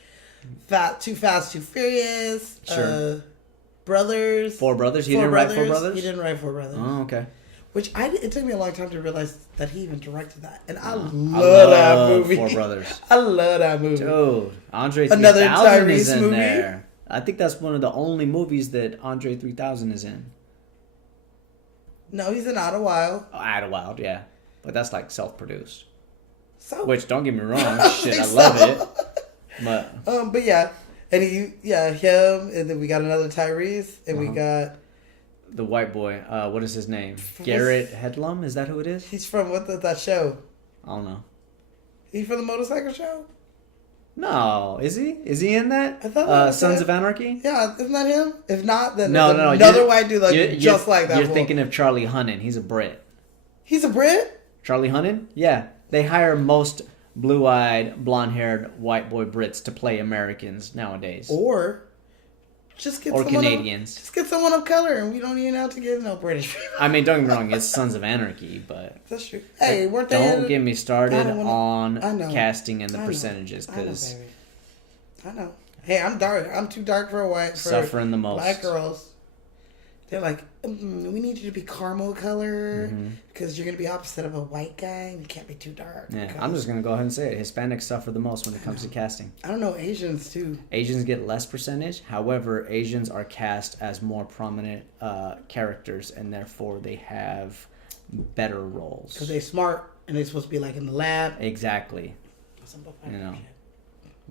Too Fast, Too Furious. Sure. Brothers. Four Brothers? He didn't write Four Brothers? He didn't write Four Brothers. Oh, okay. Which it took me a long time to realize that he even directed that. And I love love that movie. Four Brothers. I love that movie. Dude, Andre Another 3000 is Tyrese in movie? there. I think that's one of the only movies that Andre 3000 is in. No, he's in Idlewild. Oh, Idlewild, yeah. But that's like self-produced. So Which, don't get me wrong, shit, I think love so. it. But but yeah. And him, and then we got another Tyrese, and we got the white boy, what is his name? Garrett Hedlund? Is that who it is? he's from that show? I don't know. He from the motorcycle show? No, is he? Is he in that? I thought that was Sons him. of Anarchy? Yeah, isn't that him? If not, then No, there's no, no. another white dude just like that. You're fool. thinking of Charlie Hunnam. He's a Brit. He's a Brit? Charlie Hunnam? Yeah. They hire most blue-eyed, blonde-haired white boy Brits to play Americans nowadays. Or just get Or someone Canadians. Just get someone of color, and we don't even have to get no British people. I mean, don't get me wrong, it's Sons of Anarchy, but That's true. Hey, weren't they? don't get me started I on know. casting and the I know. percentages, I know, because baby. I know. Hey, I'm dark. I'm too dark for for suffering the most. black girls. They're like, we need you to be caramel color because you're gonna be opposite of a white guy, and you can't be too dark. Yeah, I'm just gonna go ahead and say it. Hispanics suffer the most when it comes to casting. I don't know, Asians too. Asians get less percentage. However, Asians are cast as more prominent characters, and therefore they have better roles. Because they're smart and they're supposed to be like in the lab. Exactly. You know,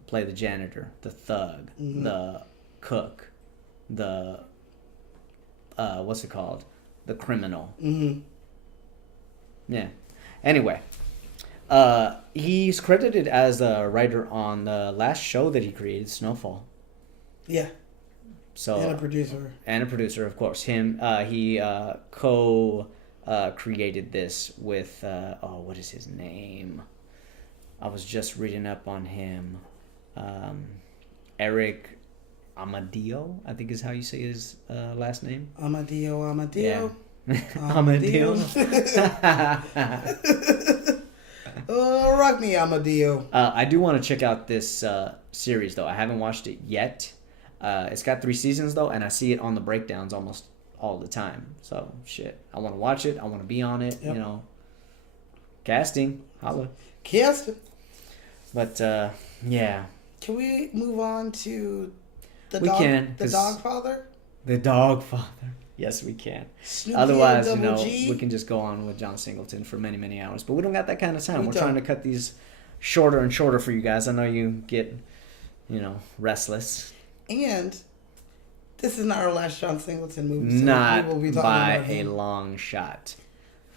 play the janitor, the thug, the cook, the what's it called? The criminal. Mm-hmm. Yeah. Anyway, he's credited as a writer on the last show that he created, Snowfall. Yeah. So And a producer. And a producer, of course. He created this with what is his name? I was just reading up on him. Eric Amadio, I think is how you say his last name. Amadio. Yeah. Amadio. Oh, rock me, Amadio. I do want to check out this series, though. I haven't watched it yet. It's got 3 seasons, though, and I see it on the breakdowns almost all the time. So, shit. I want to watch it. I want to be on it, Yep. you know. Casting. Holla. Kiasta. But, yeah. Can we move on to the We dog? can, The 'cause- dog father? The Dog Father. Yes, we can. Snoopy Otherwise, and you know, Double G? we can just go on with John Singleton for many, many hours. But we don't got that kind of time. We We're don't. trying to cut these shorter and shorter for you guys. I know you get, you know, restless. And this is not our last John Singleton movie. So Not we will be talking by about a him long shot.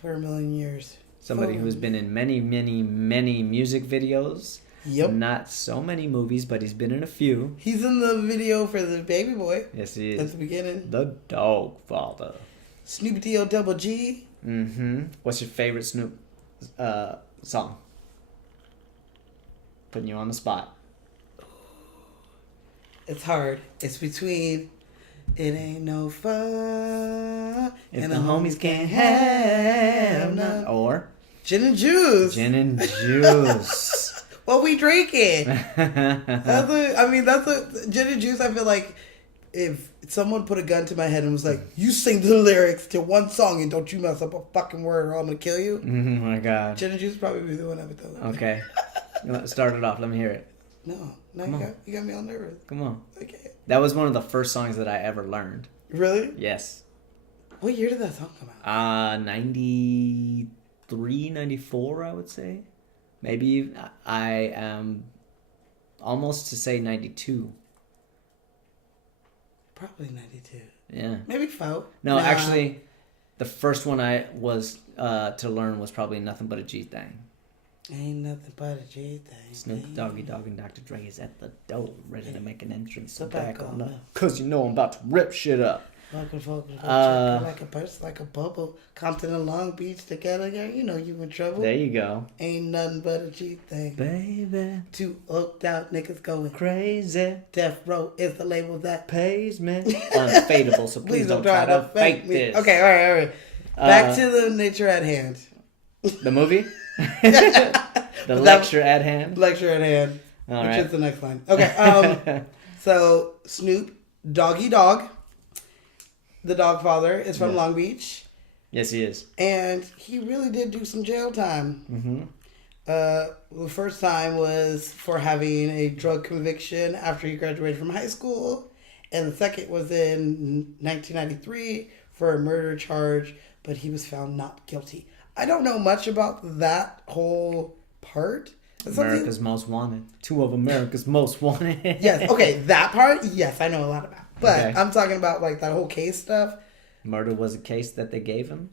for a million years. Somebody who's been in many, many, many music videos. Yep. Not so many movies, but he's been in a few. He's in the video for the Baby Boy Yes, he at is. the beginning. The Dog Father. Snoopy D.O. Double G. Mm-hmm. What's your favorite Snoop song? Putting you on the spot. It's hard. It's between It Ain't No Fun If and the homies can't have none. Or Gin and Juice. Gin and Juice. What we drinking? That's a Gin and Juice. I feel like if someone put a gun to my head and was like, "You sing the lyrics to one song and don't you mess up a fucking word or I'm gonna kill you," Oh my God. Gin and Juice probably be the one I would tell. Okay. Start it off. Let me hear it. No, Come you got me all nervous. Come on. Okay. That was one of the first songs that I ever learned. Really? Yes. What year did that song come out? 93, 94, I would say. Maybe I am almost to say 92. Probably 92. Yeah. Maybe 4. No, Nah. actually, the first one I was to learn was probably Nothing But a G Thing. Ain't nothing but a G thing. Snoop Doggy Dogg and Dr. Dre is at the door, ready to make an entrance. So So back back on on up. up. Cause you know I'm about to rip shit up. Fucking Uh, like a purse, like a bubble. Compton and Long Beach together, yeah. You know you in trouble. There you go. Ain't nothing but a G thing. Baby, Two oaked out niggas going crazy. Death Row is the label that Pays me. Unfadable, so please don't try to fake me. this. Okay, all right. Back to the nature at hand. The movie? The lecture at hand? Lecture at hand. All which right. is the next line. Okay, so Snoop Doggy Dogg, the dog father, is from Long Beach. Yes, he is. And he really did do some jail time. Mm-hmm. The first time was for having a drug conviction after he graduated from high school. And the second was in 1993 for a murder charge, but he was found not guilty. I don't know much about that whole part. America's Most Wanted. 2 of America's Most Wanted. Yes, okay, that part, yes, I know a lot about. But Okay. I'm talking about like that whole case stuff. Murder was a case that they gave him.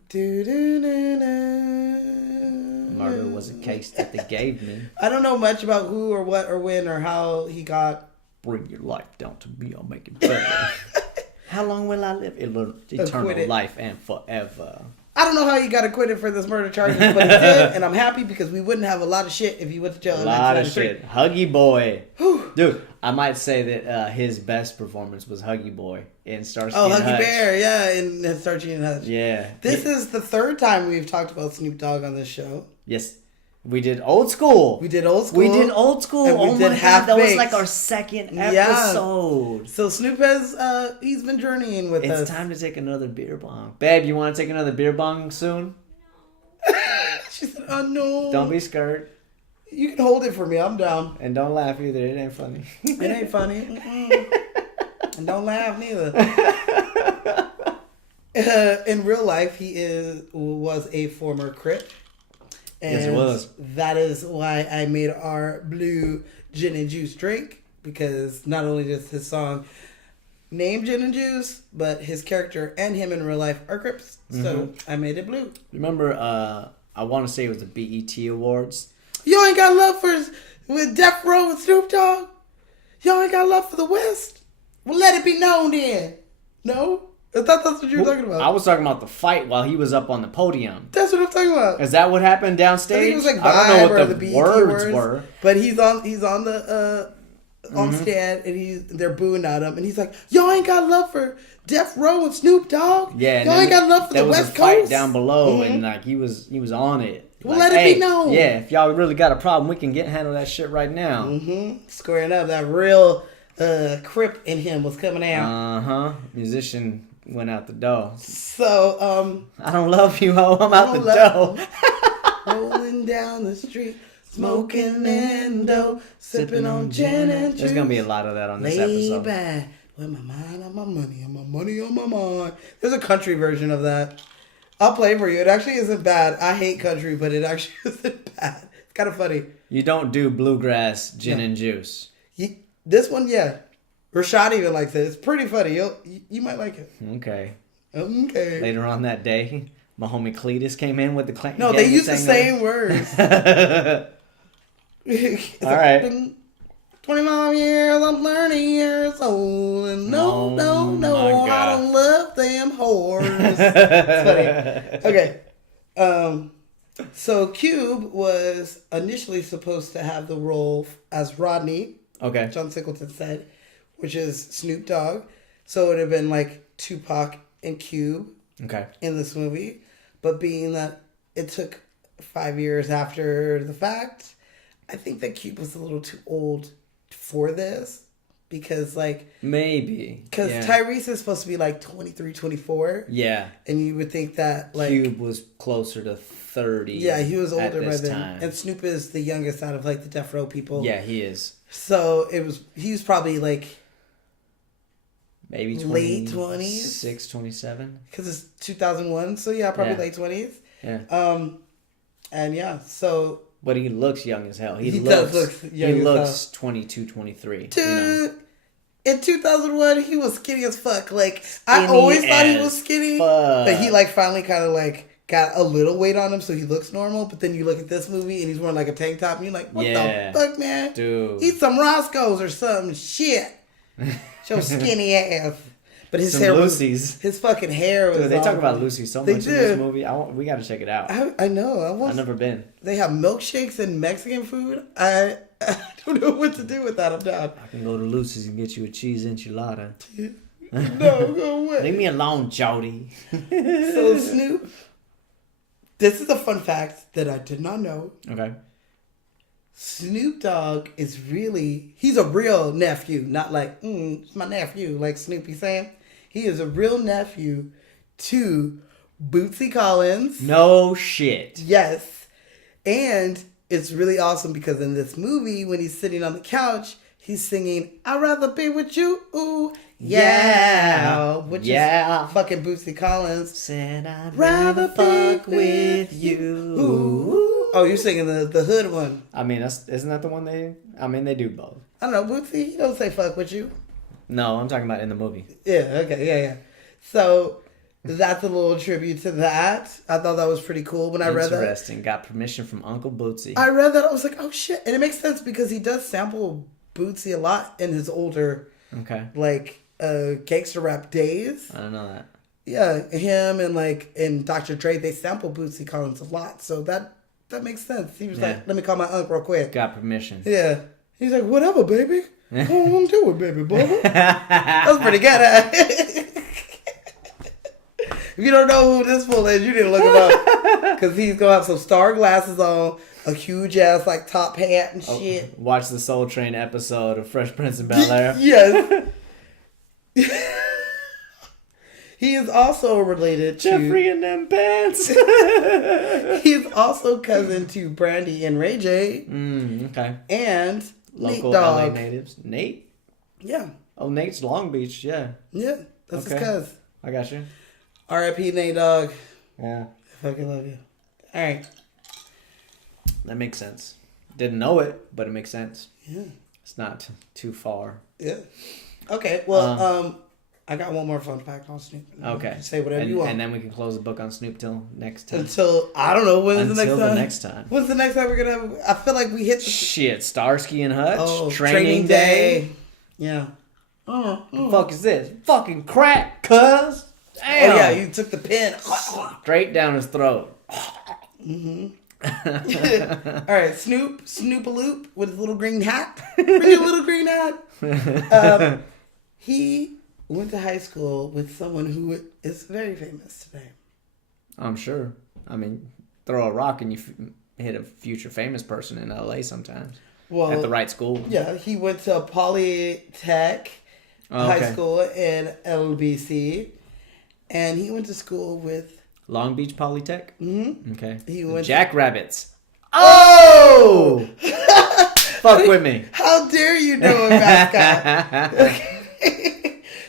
Murder was a case that they gave me. I don't know much about who or what or when or how he got Bring your life down to me, I'll make it better. How long will I live? Eternal Acquitted. life and forever. I don't know how he got acquitted for this murder charges, but he did, and I'm happy because we wouldn't have a lot of shit if he went to jail. A in lot of 1993. shit. Huggy Boy. Dude, I might say that his best performance was Huggy Boy in Starsky Oh, and Huggy Hutch. Bear, yeah, in Starsky and Hutch. Yeah. This is the third time we've talked about Snoop Dogg on this show. Yes. We did Old School. We did Old School. We did Old School. And we oh did my Half God, that was Baked. like our second Yeah. episode. So Snoop has, he's been journeying with us. It's time to take another beer bong. Babe, you want to take another beer bong soon? She said, oh no. Don't be scared. You can hold it for me, I'm down. And don't laugh either. It ain't funny. It ain't funny. And don't laugh neither. In real life, he was a former Crip. And Yes, he was. that is why I made our blue gin and juice drink, because not only does his song name gin and juice, but his character and him in real life are Crips. So I made it blue. Remember, I want to say it was the BET Awards. You ain't got love with Death Row and Snoop Dogg? You ain't got love for the West? Well, let it be known then. No? I thought that's what you were talking about. I was talking about the fight while he was up on the podium. That's what I'm talking about. Is that what happened I downstage? think it was like I don't know Vibe or what the the BET words were. But he's on the on stand and they're booing at him and he's like, y'all ain't got love for Death Row and Snoop Dogg? Yeah, y'all ain't got love for the West There was a fight Coast? down below, and like he was on it. Well, Like, let it be hey, known. Yeah, if y'all really got a problem, we can handle that shit right now. Squaring up, that real Crip in him was coming out. Musician went out the door. So I don't love you, ho. I'm out the don't door. rolling down the street, smoking endo, sipping on gin and juice. There's gonna be a lot of that on this Lay episode. back with my mind on my money, and my money on my mind. There's a country version of that. I'll play for you. It actually isn't bad. I hate country, but it actually isn't bad. It's kind of funny. You don't do bluegrass gin and juice. This one, yeah. Rashad even likes it. It's pretty funny. You might like it. Okay. Okay. Later on that day, my homie Cletus came in with the claim. No, they use the same words. All right. 25 years, I'm 30 years old, and no, my I God. don't love them whores. It's funny. Okay. So Cube was initially supposed to have the role as Rodney, Okay. John Singleton said, which is Snoop Dogg. So it would have been like Tupac and Cube Okay. in this movie. But being that it took 5 years after the fact, I think that Cube was a little too old for this. Because Maybe. Yeah. Tyrese is supposed to be like 23, 24. Yeah. And you would think that Cube was closer to 30. Yeah, he was at older by this then. time. And Snoop is the youngest out of the Death Row people. Yeah, he is. So he was probably Maybe late 26, 27. because it's 2001. So yeah, probably Yeah. late 20s. Yeah. And yeah, so But he looks young as hell. He does look young He as looks hell. 22, 23. dude, in 2001, he was skinny as fuck. I always thought he was skinny, but he finally kind of got a little weight on him, so he looks normal. But then you look at this movie, and he's wearing a tank top, and you're like, what Yeah. the fuck, man? Dude. Eat some Roscoe's or some shit. Your skinny ass. But his Some hair Lucy's. was, his fucking hair was. Dude, they talk all- about Lucy so They much in do. this movie. We got to check it out. I know. I've never been. They have milkshakes and Mexican food. I don't know what to do with that. I'm down. I can go to Lucy's and get you a cheese enchilada. No, go away. Leave me alone, Jody. So Snoop. This is a fun fact that I did not know. Okay. Snoop Dogg is he's a real nephew, not like, it's my nephew, like Snoopy Sam. He is a real nephew to Bootsy Collins. No shit. Yes. And it's really awesome because in this movie, when he's sitting on the couch, he's singing, I'd rather be with you, ooh, yeah. Which is fucking Bootsy Collins. Said I'd Rather fuck be with you. Ooh. Oh, you're singing the hood one. I mean, isn't that the one they do both. I don't know, Bootsy, he don't say fuck with you. No, I'm talking about in the movie. Yeah, okay, yeah. So that's a little tribute to that. I thought that was pretty cool when I read that. Interesting. Got permission from Uncle Bootsy. I read that, I was like, oh shit. And it makes sense because he does sample Bootsy a lot in his older, Okay. gangster rap days. I don't know that. Yeah, him and Dr. Dre, they sample Bootsy Collins a lot. So that makes sense. He was like, let me call my uncle real quick. Got permission. Yeah. He's like, whatever, baby. I don't want to do it, baby, bubba. That was pretty good, huh? If you don't know who this fool is, you need to look him up. Because he's going to have some star glasses on, a huge ass, like, top hat and shit. Watch the Soul Train episode of Fresh Prince of Bel-Air. Yes. He is also related to... Jeffrey in them pants. He is also cousin to Brandy and Ray J. Okay. And Local Nate Dogg. LA natives. Nate? Yeah. Oh, Nate's Long Beach, yeah. Yeah. That's his cuz. I got you. R.I.P. Nate Dogg. Yeah. I fucking love you. All right. That makes sense. Didn't know it, but it makes sense. Yeah. It's not too far. Yeah. Okay. Well, I got one more fun fact on Snoop. Okay. Say whatever you want. And then we can close the book on Snoop till next time. Until, I don't know, when's the next time? next time. When's the next time we're going to have? I feel like we hit the... Shit, Starsky and Hutch. Oh, training day. Yeah. The fuck is this? Fucking crack, cuz. Oh, Damn. yeah, you took the pen. Straight down his throat. All right, Snoop-a-loop with his little green hat. Bring your little green hat. He went to high school with someone who is very famous today. I'm sure. I mean, throw a rock and you hit a future famous person in LA sometimes. Well, at the right school. Yeah, he went to Polytech High School in LBC, and he went to school with Long Beach Polytech. Mm-hmm. Okay. He went Jackrabbits. Oh! Fuck with me. How dare you know a mascot?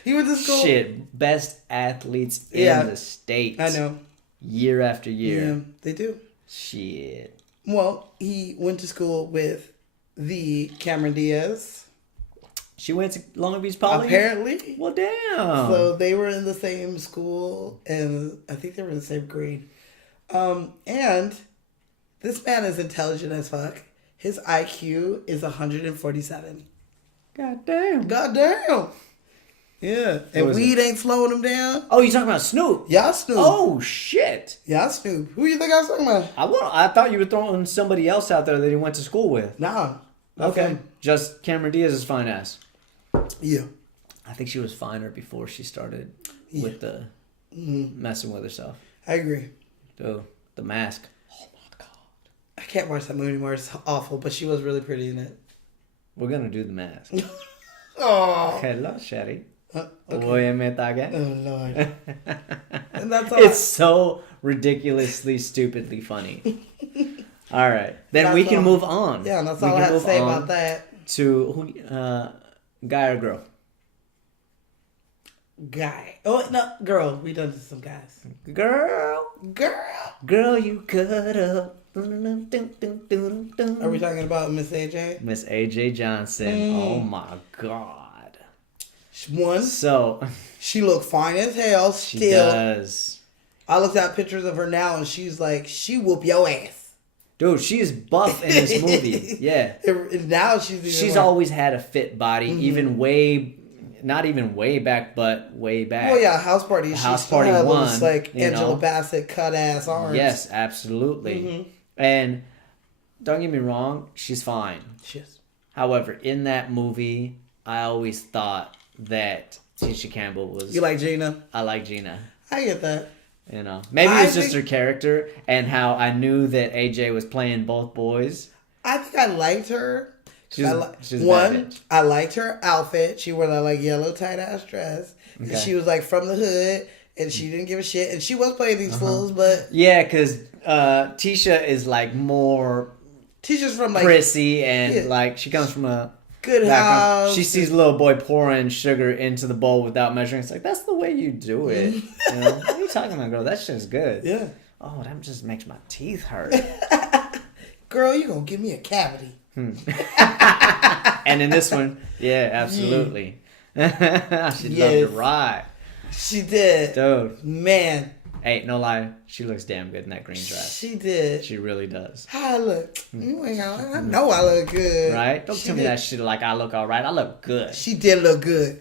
He went to school. Shit, best athletes in the state. I know. Year after year. Yeah, they do. Shit. Well, he went to school with the Cameron Diaz. She went to Long Beach Poly? Apparently. Well, damn. So they were in the same school, and I think they were in the same grade. And this man is intelligent as fuck. His IQ is 147. God damn. God damn. Yeah. And weed ain't slowing him down. Oh, you talking about Snoop? Yeah, Snoop. Oh, shit. Yeah, Snoop. Who you think I was talking about? I thought you were throwing somebody else out there that he went to school with. Nah. Okay. Just Cameron Diaz's fine ass. Yeah. I think she was finer before she started with the messing with herself. I agree. The Mask. Oh my god. I can't watch that movie anymore. It's awful, but she was really pretty in it. We're gonna do The Mask. Oh. Hello, Sherry. Okay. Oh, Lord. And that's all. It's so ridiculously, stupidly funny. All right. Then That's we can all. move on. Yeah, that's We all I can have to move say on about that. To who, guy or girl? Guy. Oh, no, girl. We done some guys. Girl. Girl. You cut up. Are we talking about Miss AJ? Miss AJ Johnson. Oh my God. One, So she looked fine as hell she still. does. I looked at pictures of her now and she's like, she whoop your ass. Dude, she's buff in this movie. Yeah. Now she's even She's like, always had a fit body, even way not even way back, but way back. Well, yeah, House Party. House She Party still had 1, those, like you Angela know. Bassett cut ass arms. Yes, absolutely. And don't get me wrong, she's fine. She is. However, in that movie, I always thought that Tisha Campbell was. You like Gina? I like Gina. I get that. You know, maybe I it's just think- her character and how I knew that AJ was playing both boys. I think I liked her. She's a bad One, bitch. I liked her outfit. She wore that like yellow tight ass dress. And Okay. she was like from the hood, and she didn't give a shit. And she was playing these Uh-huh. fools, but Yeah, because Tisha is like more Tisha's from like prissy and yeah. like she comes from a good background. house. She sees a little boy pouring sugar into the bowl without measuring. It's like, that's the way you do it. You know? What are you talking about, girl? That shit's good. Yeah, Oh, that just makes my teeth hurt. girl, you gonna give me a cavity? And in this one, yeah, absolutely. She loved Yes. to ride. She did, Dude. man. Hey, no lie, she looks damn good in that green dress. She did. She really does. How I look? You ain't gonna- I know I look good, Right? Don't She tell me did. that shit like I look all right. I look good. She did look good.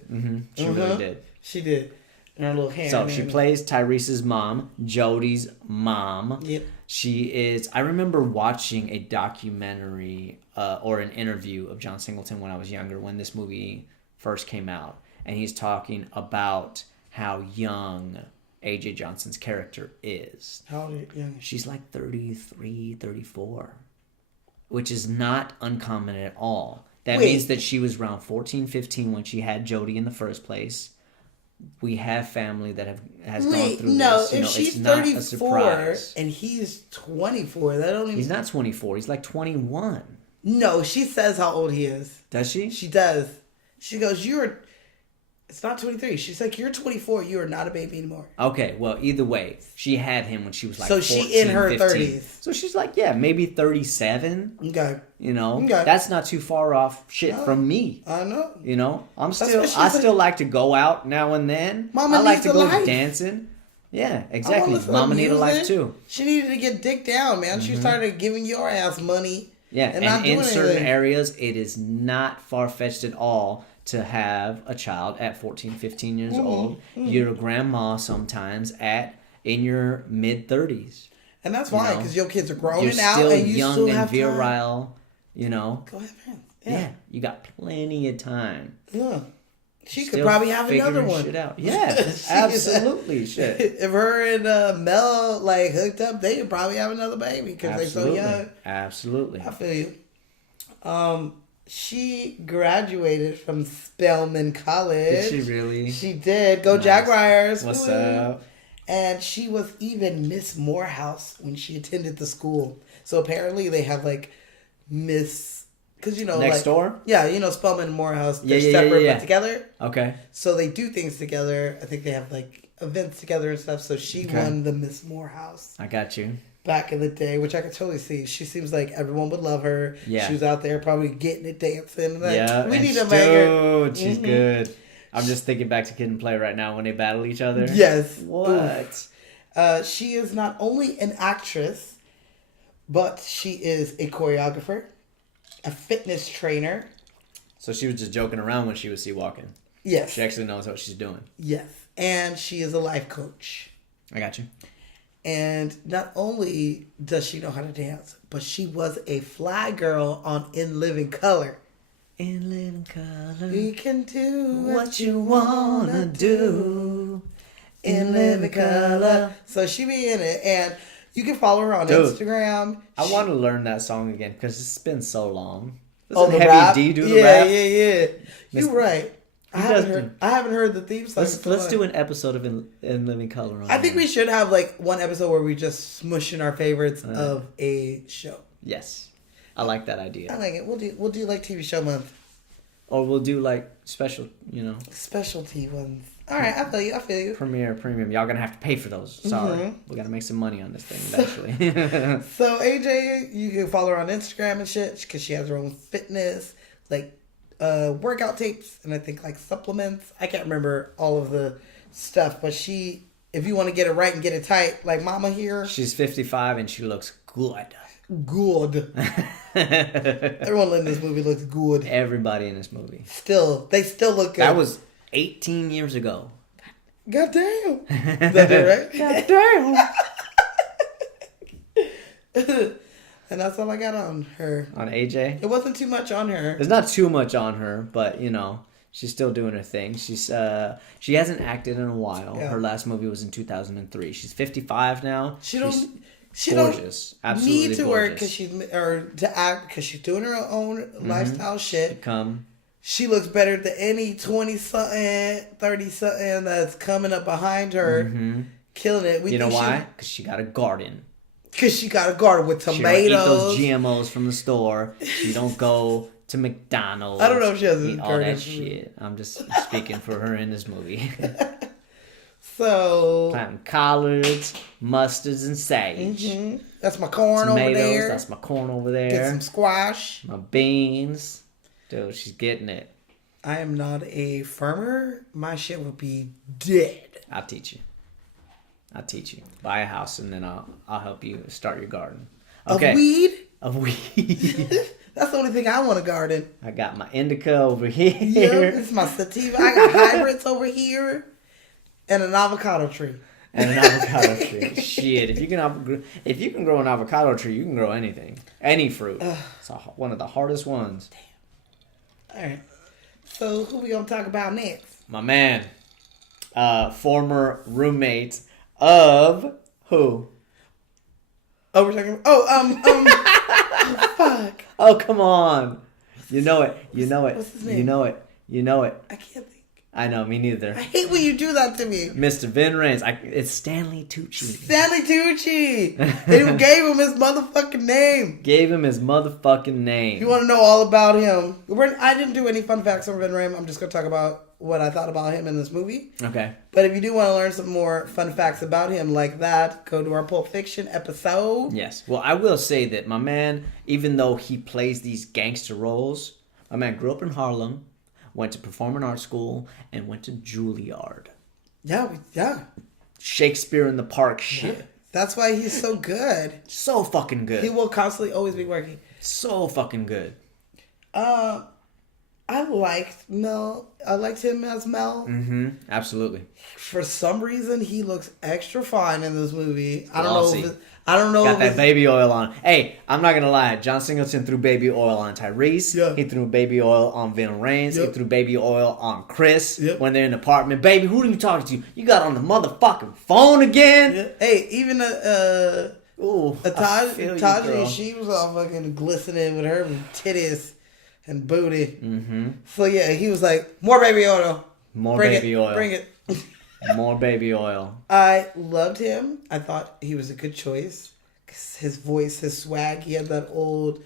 She really did. She did. And her little hair. So man. she plays Tyrese's mom, Jody's mom. Yep. She is. I remember watching a documentary or an interview of John Singleton when I was younger, when this movie first came out, and he's talking about how young AJ Johnson's character is. How old are you? She's like 33, 34, which is not uncommon at all. That Wait. means that she was around 14, 15 when she had Jody in the first place. We have family that has gone Wait, through no. this. You If know, she's it's not a 34 surprise. and he's 24, that don't even. He's not 24. He's like 21. No, she says how old he is. Does she? She does. She goes, "You're." It's not 23. She's like, "You're 24. You are not a baby anymore." Okay, well, either way, she had him when she was like So 14, she in her 15. 30s. So she's like, yeah, maybe 37. Okay, You know, Okay. that's not too far off shit No. from me. I know. You know, what she's I like. still like to go out now and then. Mama I like needs to a go life. dancing. Yeah, I wanna exactly. listen to Mama need a life music. too. She needed to get dick down, man. She started giving your ass money. Yeah, and not and in doing certain anything. areas, it is not far-fetched at all to have a child at 14, 15 years Mm-hmm. old. You're a grandma sometimes in your mid-30s. And that's fine know, because your kids are grown You're and out, still and you young still and have time. virile, you know. Go ahead, man. Yeah. you got plenty of time. Yeah. She could Still probably have another figuring one. Shit out. Yeah, She- absolutely. Shit. If her and Mel like hooked up, they could probably have another baby because they're so Absolutely. young. Absolutely. I feel you. She graduated from Spelman College. Did she really? She did. Go Nice. Jaguars. What's Woo. up? And she was even Miss Morehouse when she attended the school. So apparently they have like Miss, because you know, Next like, door? Yeah, you know Spelman and Morehouse. They're Yeah, yeah, separate yeah. but together. Okay. So they do things together. I think they have like events together and stuff. So she Okay. won the Miss Morehouse I got you. back in the day, which I could totally see. She seems like everyone would love her. Yeah. She was out there probably getting it, dancing. Like, Yeah. we and need to make her. dude, she's Mhm. good. I'm just thinking back to Kid and Play right now when they battle each other. Yes. What? She is not only an actress, but she is a choreographer, a fitness trainer. So she was just joking around when she was sea walking. Yes. She actually knows what she's doing. Yes. And she is a life coach. I got you. And not only does she know how to dance, but she was a fly girl on In Living Color. In living color, We can do what you wanna do. In Living Color. So she be in it, and you can follow her on Dude, Instagram. I want to learn that song again because it's been so long. Oh, Doesn't the Heavy rap? D do the yeah, rap? Yeah. Miss- You're right. I He haven't does heard. I haven't heard the theme song. Let's do an episode of In Living Color. On I think there. we should have like one episode where we just smushing our favorites of a show. Yes, I like that I idea. like it. We'll do like TV show month, Or we'll do like special, specialty ones. All right, I feel you. I feel you. premiere, premium. Y'all gonna have to pay for those. Sorry, Mhm. we gotta make some money on this thing eventually. So AJ, you can follow her on Instagram and shit because she has her own fitness, like workout tapes, and I think like supplements. I can't remember all of the stuff, but she, if you want to get it right and get it tight, like Mama here, She's 55 and she looks good. good. Everyone in this movie looks good. Everybody in this movie. They still look good. That was 18 years ago. God damn. Is that it, right? God damn. And that's all I got on her. On AJ? It wasn't too much on her. There's not too much on her, but you know, she's still doing her thing. She hasn't acted in a while. Yeah. Her last movie was in 2003. She's 55 now. She She's don't gorgeous. Absolutely need to work gorgeous. to act because she's doing her own lifestyle shit. Come. She looks better than any 20-something, 30-something that's coming up behind her, killing it. You know why? Because she got a garden. Because she got a garden with She don't eat tomatoes. those GMOs from the store. She don't go to McDonald's. I don't know if she has a eat all garden. that shit. I'm just speaking for her in this movie. So Planting collards, mustards, and sage. that's my corn Tomatoes, over there. that's my corn over Get there. some squash. My beans. Dude, she's getting it. I am not a farmer. My shit would be dead. I'll teach you. Buy a house and then I'll help you start your garden. Okay. Of weed? Of weed. That's the only thing I want to garden. I got my indica over here. Yeah, it's my sativa. I got hybrids over here. And an avocado tree. And an avocado tree. Shit, if you can grow an avocado tree, you can grow anything, any fruit. It's one of the hardest ones. All right. So who we gonna talk about next? My man, former roommate of who? Oh, we're talking. Oh, fuck. Oh, come on. You know it. What's his name? You know it. I can't think. I know, me neither. I hate when you do that to me. Mr. Vin Rames. It's Stanley Tucci. Stanley Tucci. They gave him his motherfucking name. Gave him his motherfucking name. You want to know all about him? I didn't do any fun facts on Vin Ram. I'm just going to talk about what I thought about him in this movie. Okay. But if you do want to learn some more fun facts about him like that, go to our Pulp Fiction episode. Yes. Well, I will say that my man, even though he plays these gangster roles, my man grew up in Harlem, went to performing arts school, and went to Juilliard. Yeah. Shakespeare in the Park shit. That's why he's so good. So fucking good. He will constantly always be working. So fucking good. I liked Mel. I liked him as Mel. Mm-hmm. Absolutely. For some reason, he looks extra fine in this movie. I don't Glossy. know. I don't know. Got if that it's, baby oil on. Hey, I'm not gonna lie. John Singleton threw baby oil on Tyrese. Yeah. He threw baby oil on Vin Rames. Yep. He threw baby oil on Chris Yep. when they're in the apartment. Baby, who are you talking to? You got on the motherfucking phone again? Yeah. Hey, even Ooh, I feel you, girl. Taji, she was all fucking glistening with her titties and booty. Mm-hmm. So yeah, he was like, more baby oil. More Bring baby it. oil. Bring it. More baby oil. I loved him. I thought he was a good choice. 'Cause his voice, his swag, he had that old,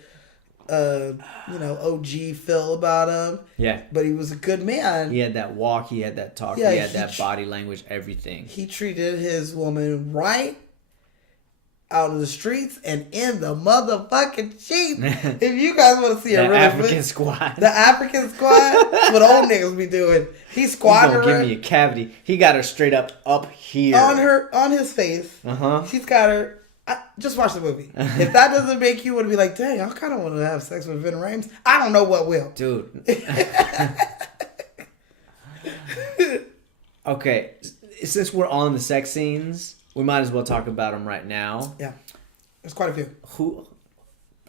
OG feel about him. Yeah. But he was a good man. He had that walk. He had that talk. Yeah, he had he that body language. Everything. He treated his woman right out in the streets and in the motherfucking sheep. If you guys want to see a The really African squad. the African squad, that's what old niggas be doing. He's He's squatting gonna give her me a cavity. He got her straight up here. on his face. Uh-huh. She's got her. Just watch the movie. If that doesn't make you want to be like, dang, I kind of want to have sex with Vin Rames, I don't know what will. Dude. Okay, since we're on the sex scenes, we might as well talk about them right now. Yeah, there's quite a few. Who?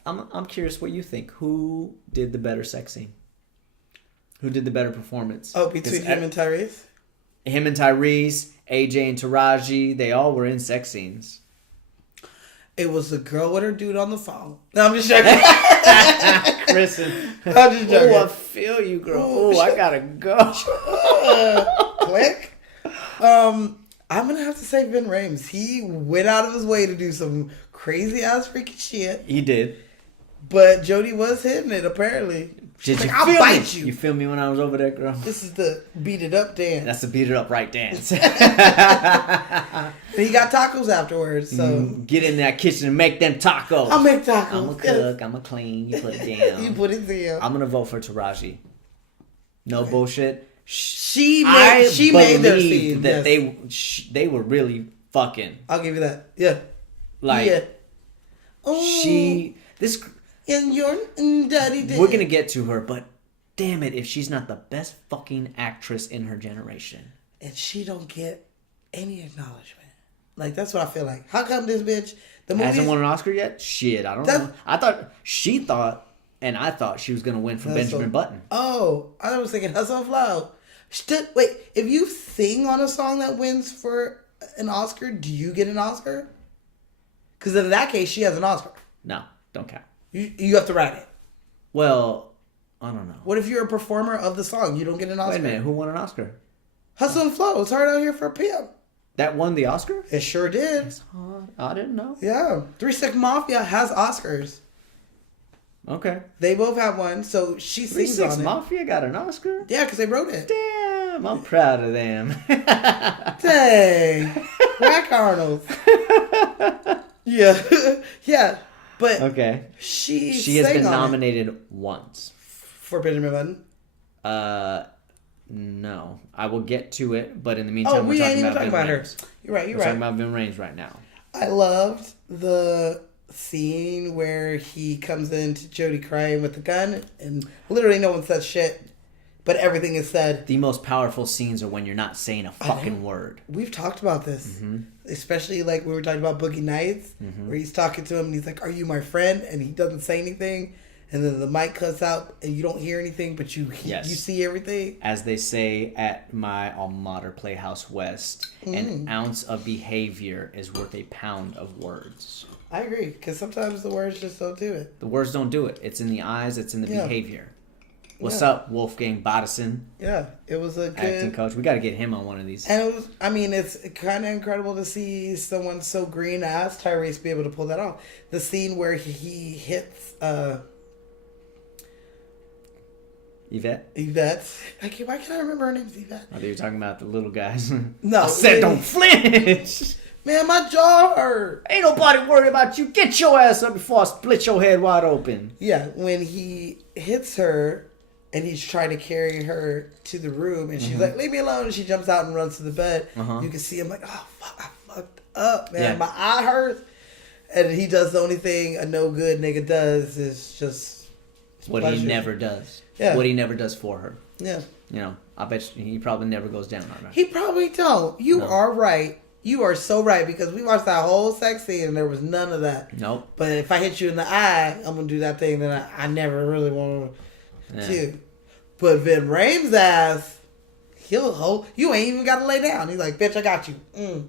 I'm curious what you think. Who did the better sex scene? Who did the better performance? Oh, between him and Tyrese? Him and Tyrese, AJ and Taraji, they all were in sex scenes. It was the girl with her dude on the phone. No, I'm just joking. Kristen. I'm just joking. Oh, I feel you, girl. Oh, I gotta go. Click. I'm gonna have to say Vin Rames. He went out of his way to do some crazy ass freaking shit. He did. But Jody was hitting it apparently. Did She's you like, I'll feel bite me? you. You feel me when I was over there, girl? This is the beat it up dance. That's a beat it up right dance. And he got tacos afterwards, so Get in that kitchen and make them tacos. I'll make tacos. I'm a cook. I'm a clean. You put it down. You put it there. I'm gonna vote for Taraji. No bullshit. She made their scene. That Yes. they were really fucking. I'll give you that. Yeah. Like Yeah. Oh, this. and your daddy did. We're gonna get to her, but damn it if she's not the best fucking actress in her generation. And she don't get any acknowledgement. Like, that's what I feel like. How come this bitch, the movie Hasn't won an Oscar yet? Shit, I don't know. I thought she thought she was gonna win from Benjamin Button. Oh, I was thinking Hustle and Flow. Wait, if you sing on a song that wins for an Oscar, do you get an Oscar? Because in that case, she has an Oscar. No, don't count. You have to write it. Well, I don't know. What if you're a performer of the song? You don't get an Oscar. Wait a minute, who won an Oscar? Hustle and Flow. It's hard out here for a pimp. That won the Oscar? It sure did. It's hard. I didn't know. Yeah. 3 6 Mafia has Oscars. Okay. They both have one, so she 3 sings 6 on it. Mafia got an Oscar? Yeah, because they wrote it. Damn, I'm proud of them. Dang. Whack Arnold. Yeah. Yeah. But Okay. she She has sang been on it nominated once. for Benjamin Button. No. I will get to it, but in the meantime, Oh, we're we ain't talking even about talking Vin about her. Rames. You're right. You're We're right. talking about Vin Rames right now. I loved the scene where he comes into Jodie crying with the gun, and literally no one says shit, but everything is said. The most powerful scenes are when you're not saying a fucking word. We've talked about this, especially like when we were talking about Boogie Nights, where he's talking to him and he's like, "Are you my friend?" and he doesn't say anything, and then the mic cuts out and you don't hear anything, but you see everything. As they say at my alma mater, Playhouse West, an ounce of behavior is worth a pound of words. I agree, because sometimes the words just don't do it. The words don't do it. It's in the eyes. It's in the behavior. What's Yeah. up, Wolfgang Bodison, Yeah, it was a acting good. coach? We got to get him on one of these. And it was, I mean, it's kind of incredible to see someone so green as Tyrese be able to pull that off. The scene where he hits Yvette? Yvette. Why can't I remember her name's Yvette? I thought you were talking about the little guys. No, I said really. don't flinch. Man, my jaw hurt. Ain't nobody worried about you. Get your ass up before I split your head wide open. Yeah, when he hits her and he's trying to carry her to the room and she's like, "Leave me alone," and she jumps out and runs to the bed. You can see him like, "Oh, fuck, I fucked up, man. Yeah. My eye hurts." And he does the only thing a no good nigga does is just What pleasure. he never does. Yeah. What he never does for her. Yeah. You know, I bet he probably never goes down on her. He probably don't. You No. are right. You are so right, because we watched that whole sex scene and there was none of that. Nope. But if I hit you in the eye, I'm gonna do that thing that I never really want to Yeah. do. But Vin Rames' ass, he'll hold. You ain't even got to lay down. He's like, "Bitch, I got you."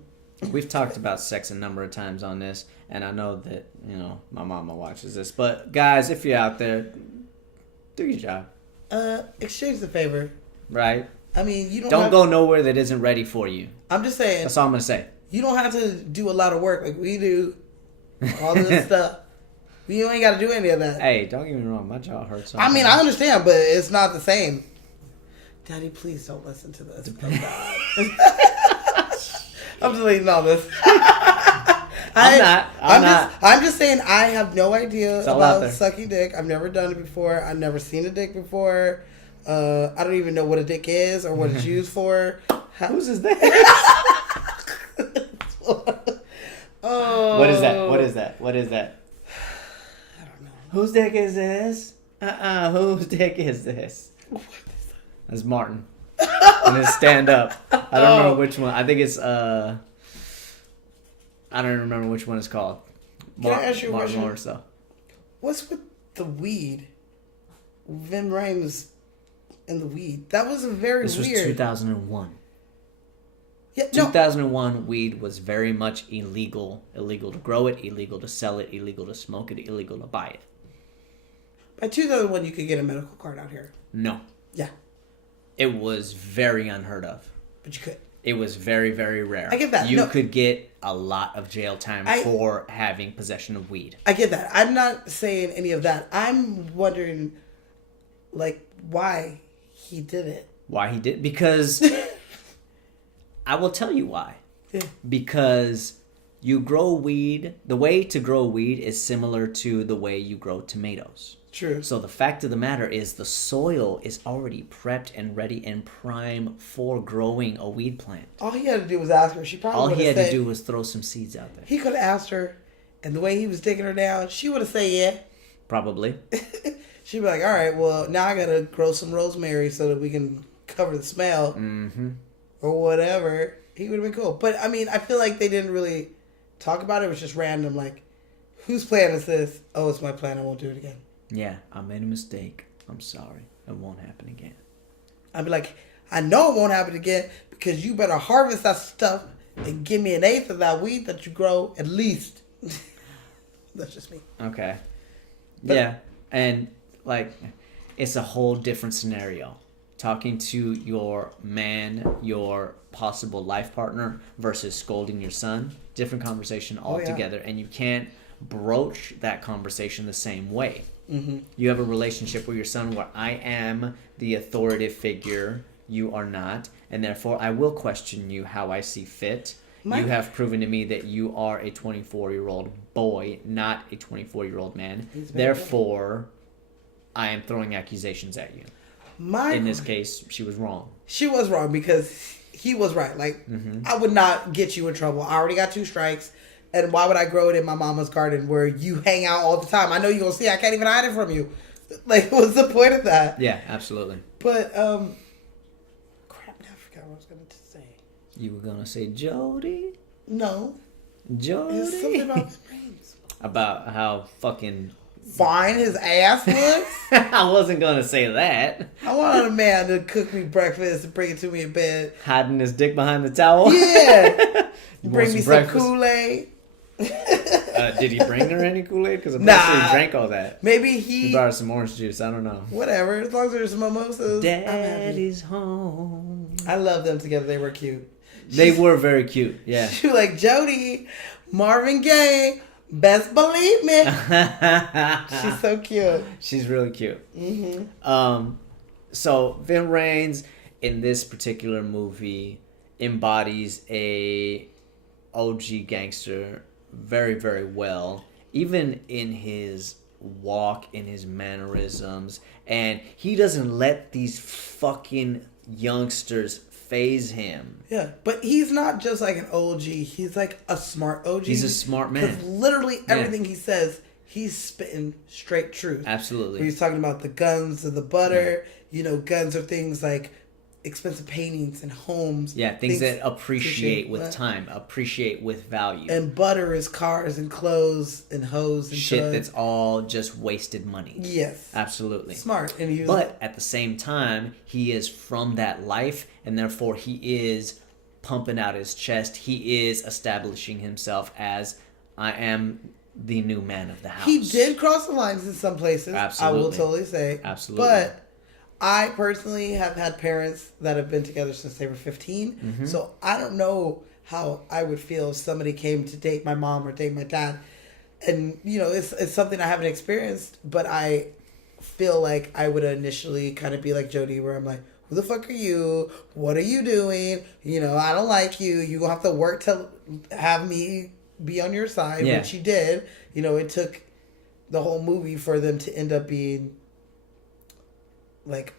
We've talked about sex a number of times on this, and I know that, you know, my mama watches this. But guys, if you're out there, do your job, Exchange the favor. right? I mean, you don't. Don't have, go nowhere that isn't ready for you. I'm just saying, That's all I'm gonna say. you don't have to do a lot of work like we do. All this stuff. You ain't got to do any of that. Hey, don't get me wrong, my jaw hurts. I mean, I understand, but it's not the same. Daddy, please don't listen to this. Oh, God. I'm just leaving all this. I'm just saying I have no idea all out about there. sucking dick. I've never done it before. I've never seen a dick before. I don't even know what a dick is or what it's used for. Whose is that? Oh. What is that? What is that? What is that? I don't know. Whose dick is this? Whose dick is this? That's Martin. And his stand up. I don't remember which one. I think it's I don't remember which one it's called. Can I ask you a Martin question? Lawrence though. What's with the weed? Vin Rames and the weed. That was very This was weird. 2001. Yeah, no. 2001, weed was very much illegal. Illegal to grow it, illegal to sell it, illegal to smoke it, illegal to buy it. By 2001, you could get a medical card out here. No. Yeah, It was very unheard of. but you could. It was very, very rare. I get that. You No. could get a lot of jail time for having possession of weed. I get that. I'm not saying any of that. I'm wondering, like, why he did it. Why he did? Because I will tell you why. Yeah. Because you grow weed. The way to grow weed is similar to the way you grow tomatoes. True. So the fact of the matter is the soil is already prepped and ready and prime for growing a weed plant. All he had to do was ask her. She probably All would he have had said, to do was throw some seeds out there. He could have asked her, and the way he was taking her down, she would have said yeah. Probably. she'd be like, all right, well, now I gotta grow some rosemary so that we can cover the smell Mm-hmm. or whatever. He would have been cool. But, I mean, I feel like they didn't really talk about it. It was just random, like, whose plan is this? Oh, it's my plan. I won't do it again. Yeah, I made a mistake. I'm sorry. It won't happen again. I'd be like, I know it won't happen again because you better harvest that stuff and give me 1/8 of that weed that you grow at least. That's just me. Okay. But- yeah, and like, it's a whole different scenario. Talking to your man, your possible life partner, versus scolding your son. Different conversation Oh, yeah. altogether, and you can't broach that conversation the same way. Mm-hmm. You have a relationship with your son where I am the authoritative figure, you are not, and therefore I will question you how I see fit. My- You have proven to me that you are a 24-year-old boy, not a 24-year-old man. He's very Therefore, I am throwing accusations at you. In this case, she was wrong. She was wrong because he was right. Like, I would not get you in trouble. I already got 2 strikes. And why would I grow it in my mama's garden where you hang out all the time? I know you're going to see. I can't even hide it from you. Like, what's the point of that? Yeah, absolutely. But, crap, now I forgot what I was going to say. You were going to say Jody? No. Jody? It's something about his brains. About how fucking... Fine his ass was. I wasn't going to say that. I wanted a man to cook me breakfast and bring it to me in bed. Hiding his dick behind the towel? Yeah. You Bring want me some breakfast? Kool-Aid. Did he bring her any Kool-Aid? Because I'm Nah. sure he drank all that. Maybe He he... brought her some orange juice. I don't know. Whatever. As long as there's some mimosas, I'm happy. Daddy's home. I love them together. They were cute. They were very cute. Yeah. She was like, Jody, Marvin Gaye, best believe me. She's so cute. She's really cute. Mm-hmm. So Vin Rames in this particular movie embodies a OG gangster very, very well, even in his walk, in his mannerisms, and he doesn't let these fucking youngsters phase him. Yeah, but he's not just like an OG. He's like a smart OG. He's a smart man. Because literally everything he says, he's spitting straight truth. Absolutely. He's talking about the guns and the butter. You know, guns are things like expensive paintings and homes. Yeah, things that appreciate appreciate with what- time, appreciate with value. And butter is cars and clothes and hoes and Shit drugs. that's all just wasted money. Yes. Absolutely. Smart. And he was But at the same time, he is from that life, and therefore he is pumping out his chest. He is establishing himself as, I am the new man of the house. He did cross the lines in some places. Absolutely. I will totally say. Absolutely. But I personally have had parents that have been together since they were 15. Mm-hmm. So I don't know how I would feel if somebody came to date my mom or date my dad. And, you know, it's something I haven't experienced, but I feel like I would initially kind of be like Jody, where I'm like, who the fuck are you? What are you doing? You know, I don't like you. You're going to have to work to have me be on your side, Yeah. which he did. You know, it took the whole movie for them to end up being like,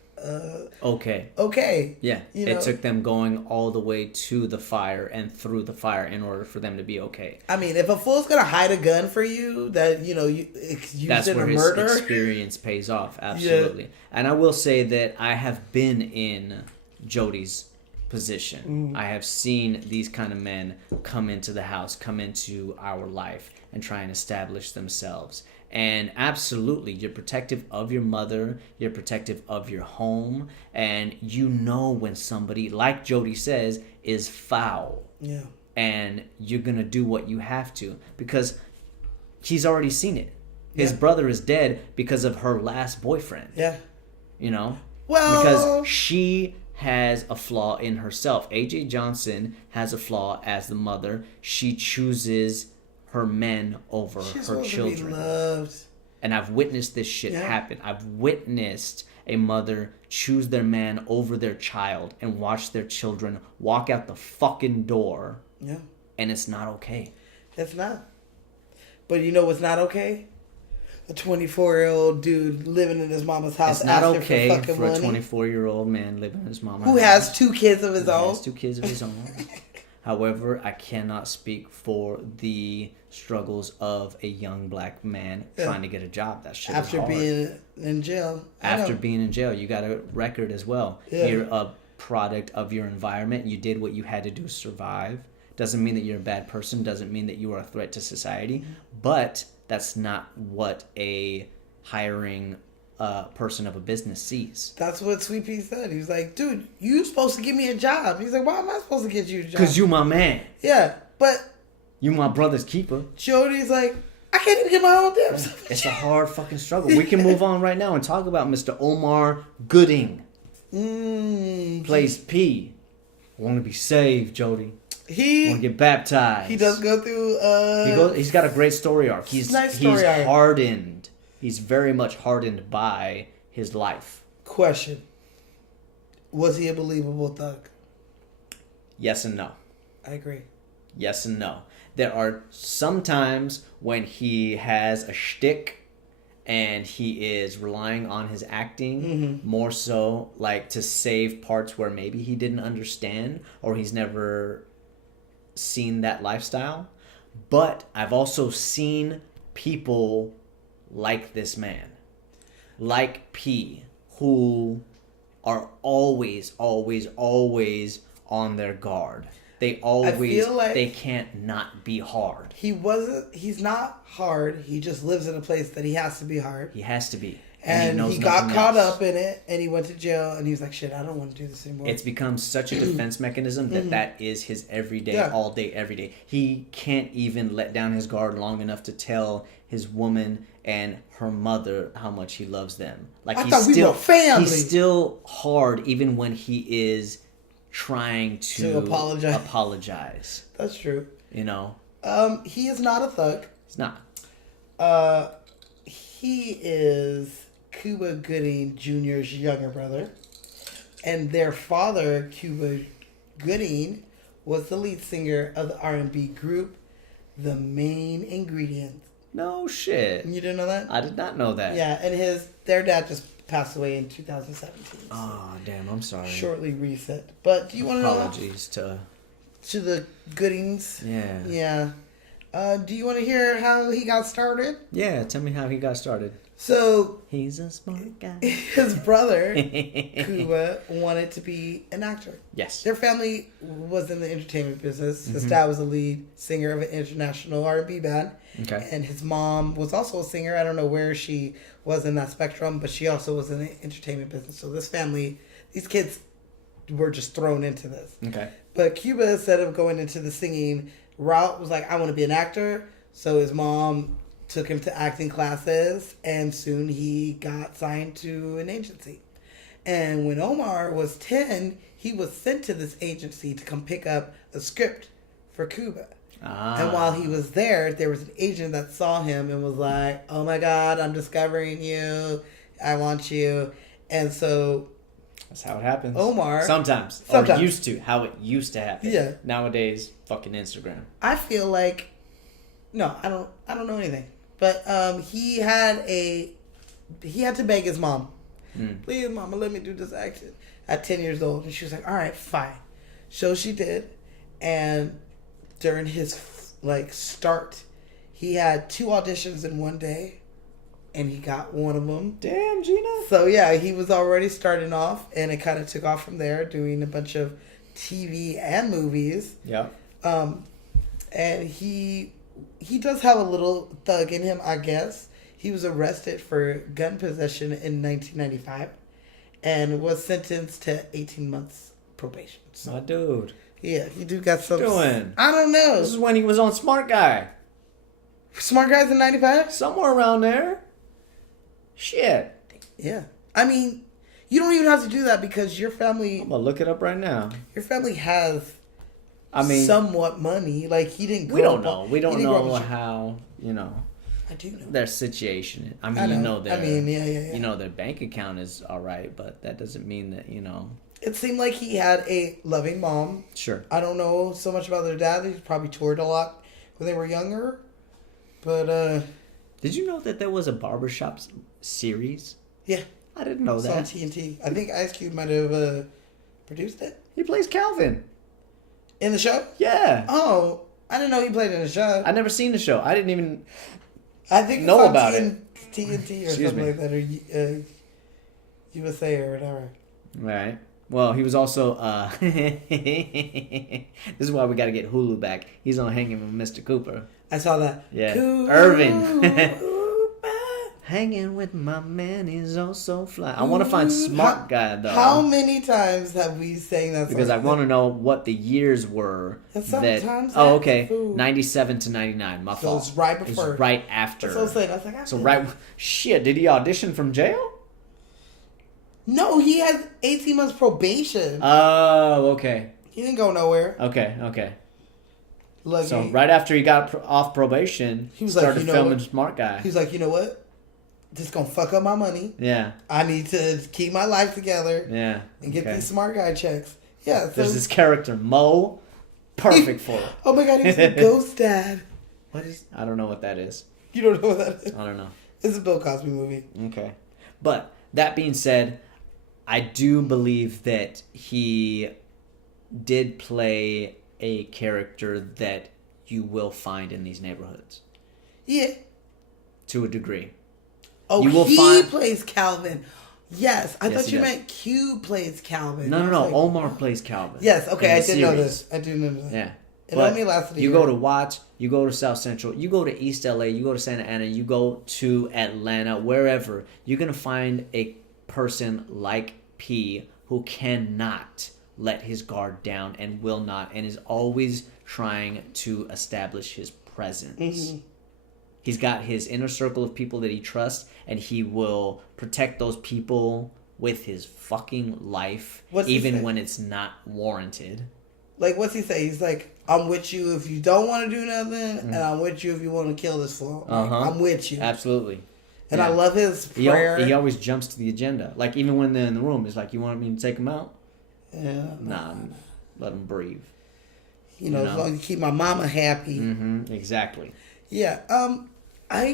okay. Yeah. You know? It took them going all the way to the fire and through the fire in order for them to be okay. I mean, if a fool's gonna hide a gun for you that, you know, it's used That's in where a his murder. experience pays off. Absolutely. And I will say that I have been in Jody's position. I have seen these kind of men come into the house, come into our life, and try and establish themselves. And absolutely, you're protective of your mother, you're protective of your home, and you know when somebody, like Jody says, is foul. Yeah. And you're going to do what you have to because he's already seen it. His Yeah. brother is dead because of her last boyfriend. Yeah. You know? Well, Because she has a flaw in herself. AJ Johnson has a flaw as the mother. She chooses her men over she's her supposed to children. be loved. And I've witnessed this shit Yeah. happen. I've witnessed a mother choose their man over their child and watch their children walk out the fucking door, Yeah. and it's not okay. It's not. But you know what's not okay? A 24-year-old dude living in his mama's house It's not asking okay for fucking for a money. 24-year-old man living in his mama's Who house. has 2 kids of his Who own. has 2 kids of his own. However, I cannot speak for the struggles of a young black man trying to get a job. That shit After is hard. being in jail. I After know. being in jail, you got a record as well. Yeah. You're a product of your environment. You did what you had to do to survive. Doesn't mean that you're a bad person. Doesn't mean that you are a threat to society. But that's not what a hiring person of a business sees. That's what Sweet Pea said. He was like, dude, you supposed to give me a job. He's like, why am I supposed to get you a job? Because you my man. Yeah, but You my brother's keeper. Jody's like, I can't even get my own damn stuff. It's a hard fucking struggle. We can move on right now and talk about Mr. Omar Gooding. Plays P. I want to be saved, Jody. I want to He get baptized. does go through He's got a great story arc. He's Nice story arc. hardened. He's very much hardened by his life. question. Was he a believable thug? Yes and no. I agree. Yes and no. There are some times when he has a shtick and he is relying on his acting more so like to save parts where maybe he didn't understand or he's never seen that lifestyle. But I've also seen people like this man, like P, who are always on their guard. They always, feel like- they can't not be hard. He's not hard. He just lives in a place that he has to be hard. He has to be. And knows he got nothing caught else. up in it, and he went to jail, and he was like, shit, I don't want to do this anymore. It's become such a defense mechanism that is his everyday, Yeah. all day, every day. He can't even let down his guard long enough to tell his woman and her mother how much he loves them. Like I he's thought we still were family. He's still hard even when he is trying to apologize. That's true. You know, He is not a thug. it's not. He is Cuba Gooding Jr.'s younger brother. And their father, Cuba Gooding, was the lead singer of the R&B group The Main Ingredients. No shit. You didn't know that? I did not know that. Yeah, and their dad just passed away in 2017. Oh damn! I'm sorry. Shortly recent. But do you want to know Apologies to. to the Goodings? Yeah. Yeah. Do you want to hear how he got started? Yeah. Tell me how he got started. So He's a smart guy. his brother Cuba wanted to be an actor. Yes. Their family was in the entertainment business. His dad was a lead singer of an international R&B band. Okay. And his mom was also a singer. I don't know where she was in that spectrum, but she also was in the entertainment business. So this family, these kids were just thrown into this. Okay. But Cuba, instead of going into the singing route, was like, I want to be an actor. So his mom took him to acting classes, and soon he got signed to an agency. And when Omar was 10, he was sent to this agency to come pick up a script for Cuba. And while he was there was an agent that saw him and was like, oh my God, I'm discovering you. I want you. And so That's how it happens. Omar. Sometimes. Sometimes. Or used to. How it used to happen. Yeah. Nowadays, fucking Instagram. I feel like, no, I don't know anything. But he had to beg his mom, please, mama, let me do this action at 10 years old. And she was like, all right, fine. So she did. And during his start, he had 2 auditions in one day, and he got one of them. Damn, Gina. So yeah, he was already starting off, and it kind of took off from there, doing a bunch of TV and movies. Yeah. And he does have a little thug in him, I guess. He was arrested for gun possession in 1995 and was sentenced to 18 months probation. So My dude. yeah, he do got some. Doing? I don't know. This is when he was on Smart Guy. Smart Guys in 95? Somewhere around there. Shit. Yeah. I mean, you don't even have to do that because your family I'm gonna look it up right now. has I mean, somewhat money. Like he didn't. we grow don't up- know. We he don't didn't grow up know with- how, I do know. their situation is. I mean, I you know. know their. I mean, yeah. You know their bank account is all right, but that doesn't mean that It seemed like he had a loving mom. Sure. I don't know so much about their dad. He probably toured a lot when they were younger. But Did you know that there was a barbershop series? yeah, I didn't know it's on that. TNT. I think Ice Cube might have produced it. He plays Calvin. In the show? Yeah. Oh, I didn't know he played in the show. I never seen the show. I didn't even I think it's know on about it. TNT or Excuse something me. like that, or USA or whatever. Right. Well, he was also this is why we got to get Hulu back. He's on Hanging with Mr. Cooper. I saw that. Yeah. Cooper. Irving. Hanging with my man is oh so fly. I want to find Smart Guy though. How many times have we sang that song? Because I want to know what the years were. And sometimes Oh, that's okay. food. 97 to 99. My So fault. it's right It was before. right after. That's what I'm saying. I was like, So right. Shit. Did he audition from jail? No, he had 18 months probation. Oh, okay. He didn't go nowhere. Okay. Like, So right after he got off probation, He was like, started you know filming what? Smart Guy. he was like, you know what? This gonna fuck up my money. Yeah. I need to keep my life together Yeah. and get okay. these smart guy checks. Yeah. So, There's this character Mo, perfect for it. oh my god, he was the ghost dad. What is? I don't know what that is. You don't know what that is? I don't know. It's a Bill Cosby movie. Okay. But that being said, I do believe that he did play a character that you will find in these neighborhoods Yeah. to a degree. Oh, You will he find- plays Calvin. Yes, I Yes, thought he you does. meant Q plays Calvin. No. I was like, Omar plays Calvin. Yes, okay, in I the did know series. this. I do know this. Yeah. It But only lasted a you year. go to Watts, you go to South Central, you go to East LA, you go to Santa Ana, you go to Atlanta, wherever, you're going to find a person like P who cannot let his guard down and will not, and is always trying to establish his presence. Mhm. He's got his inner circle of people that he trusts, and he will protect those people with his fucking life, What's he even say? when it's not warranted. Like, what's he say? He's like, I'm with you if you don't want to do nothing, Mm-hmm. and I'm with you if you want to kill this fool. Like, Uh-huh. I'm with you. Absolutely. And Yeah. I love his He prayer. always jumps to the agenda. Like, even when they're in the room, it's like, you want me to take him out? Yeah. Nah, let him breathe. You know, you as know? long as you keep my mama happy. Mm-hmm. Exactly. Yeah.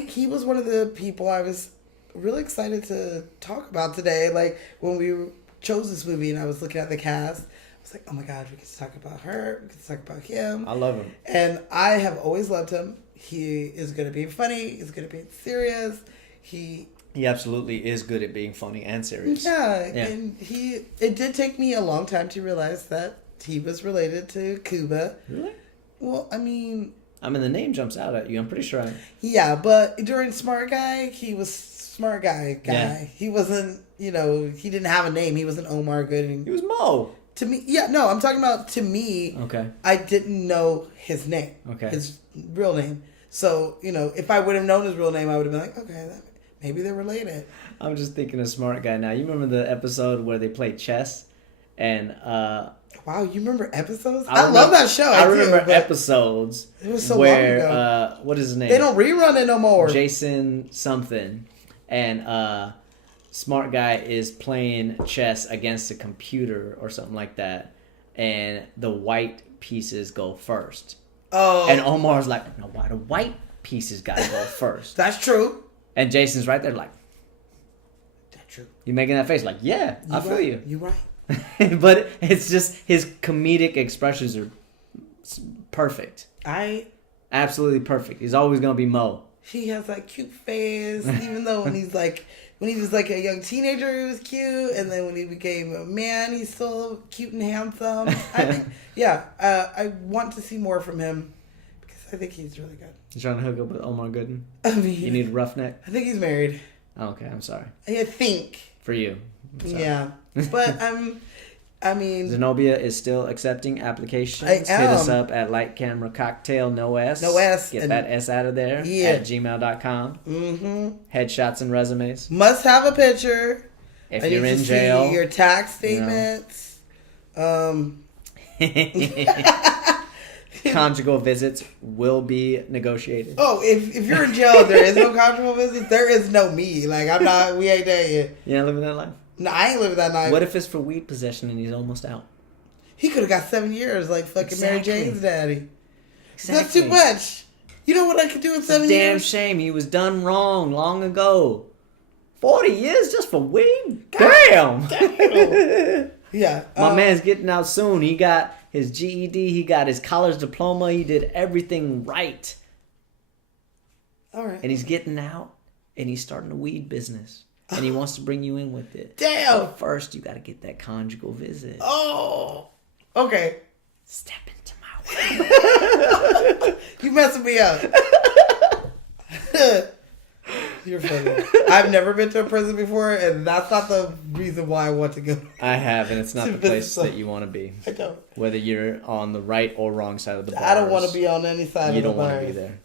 He was one of the people I was really excited to talk about today. Like, when we chose this movie and I was looking at the cast, I was like, oh my God, we get to talk about her. We get to talk about him. I love him. And I have always loved him. He is good at being funny. He's good at being serious. He absolutely is good at being funny and serious. Yeah, Yeah. and it did take me a long time to realize that he was related to Cuba. Really? Well, I mean, The name jumps out at you. I'm pretty sure. yeah, but during Smart Guy, he was Smart Guy. Yeah. He wasn't, he didn't have a name. He wasn't Omar Gooding. He was Mo. To me, yeah, no, I'm talking about to me. Okay. I didn't know his name. Okay. His real name. So, if I would have known his real name, I would have been like, okay, maybe they're related. I'm just thinking of Smart Guy now. You remember the episode where they played chess? And Wow, you remember episodes? I love that show. I remember do, but episodes it was so where long ago. what is his name? They don't rerun it no more. Jason something, and Smart Guy is playing chess against a computer or something like that, and the white pieces go first. Oh, And Omar's like, no, why the white pieces gotta go first? that's true. And Jason's right there like, That's true. you making that face like, yeah, I feel right. you. You're right. But it's just his comedic expressions are perfect. Absolutely perfect. He's always gonna be Mo. He has that cute face, even though when he was like a young teenager, he was cute, and then when he became a man, he's still cute and handsome. I think, yeah, I want to see more from him because I think he's really good. You trying to hook up with Omar Gooden? I mean, You need Roughneck? I think he's married. Oh, okay, I'm sorry. I think, For you. I'm sorry. yeah, but I mean, Zenobia is still accepting applications. I Hit us am. up at Light Camera Cocktail, no S. No S, Get and- that S out of there. Yeah. At gmail.com. Headshots and resumes. must have a picture. If I you're need in to jail. see your tax statements. Conjugal visits will be negotiated. Oh, if you're in jail, there is no conjugal visits. There is no me. Like, I'm not. We ain't there yet. You not living that life? No, I ain't living that night. What if it's for weed possession and he's almost out? He could have got 7 years, like fucking Mary Exactly. Jane's daddy. Exactly. That's too much. You know what I could do in It's a 7 damn years? shame. He was done wrong long ago. 40 years just for weed? Damn. Yeah. My man's getting out soon. He got his GED. He got his college diploma. He did everything right. All right. And he's getting out, and he's starting a weed business. And he wants to bring you in with it. Damn. But first, you got to get that conjugal visit. Oh. Okay. Step into my way. You messing me up. You're funny. I've never been to a prison before, and that's not the reason why I want to go. I have, and it's not the place So- that you want to be. I don't. Whether you're on the right or wrong side of the bars. I don't want to be on any side You of the don't want to bars. be there.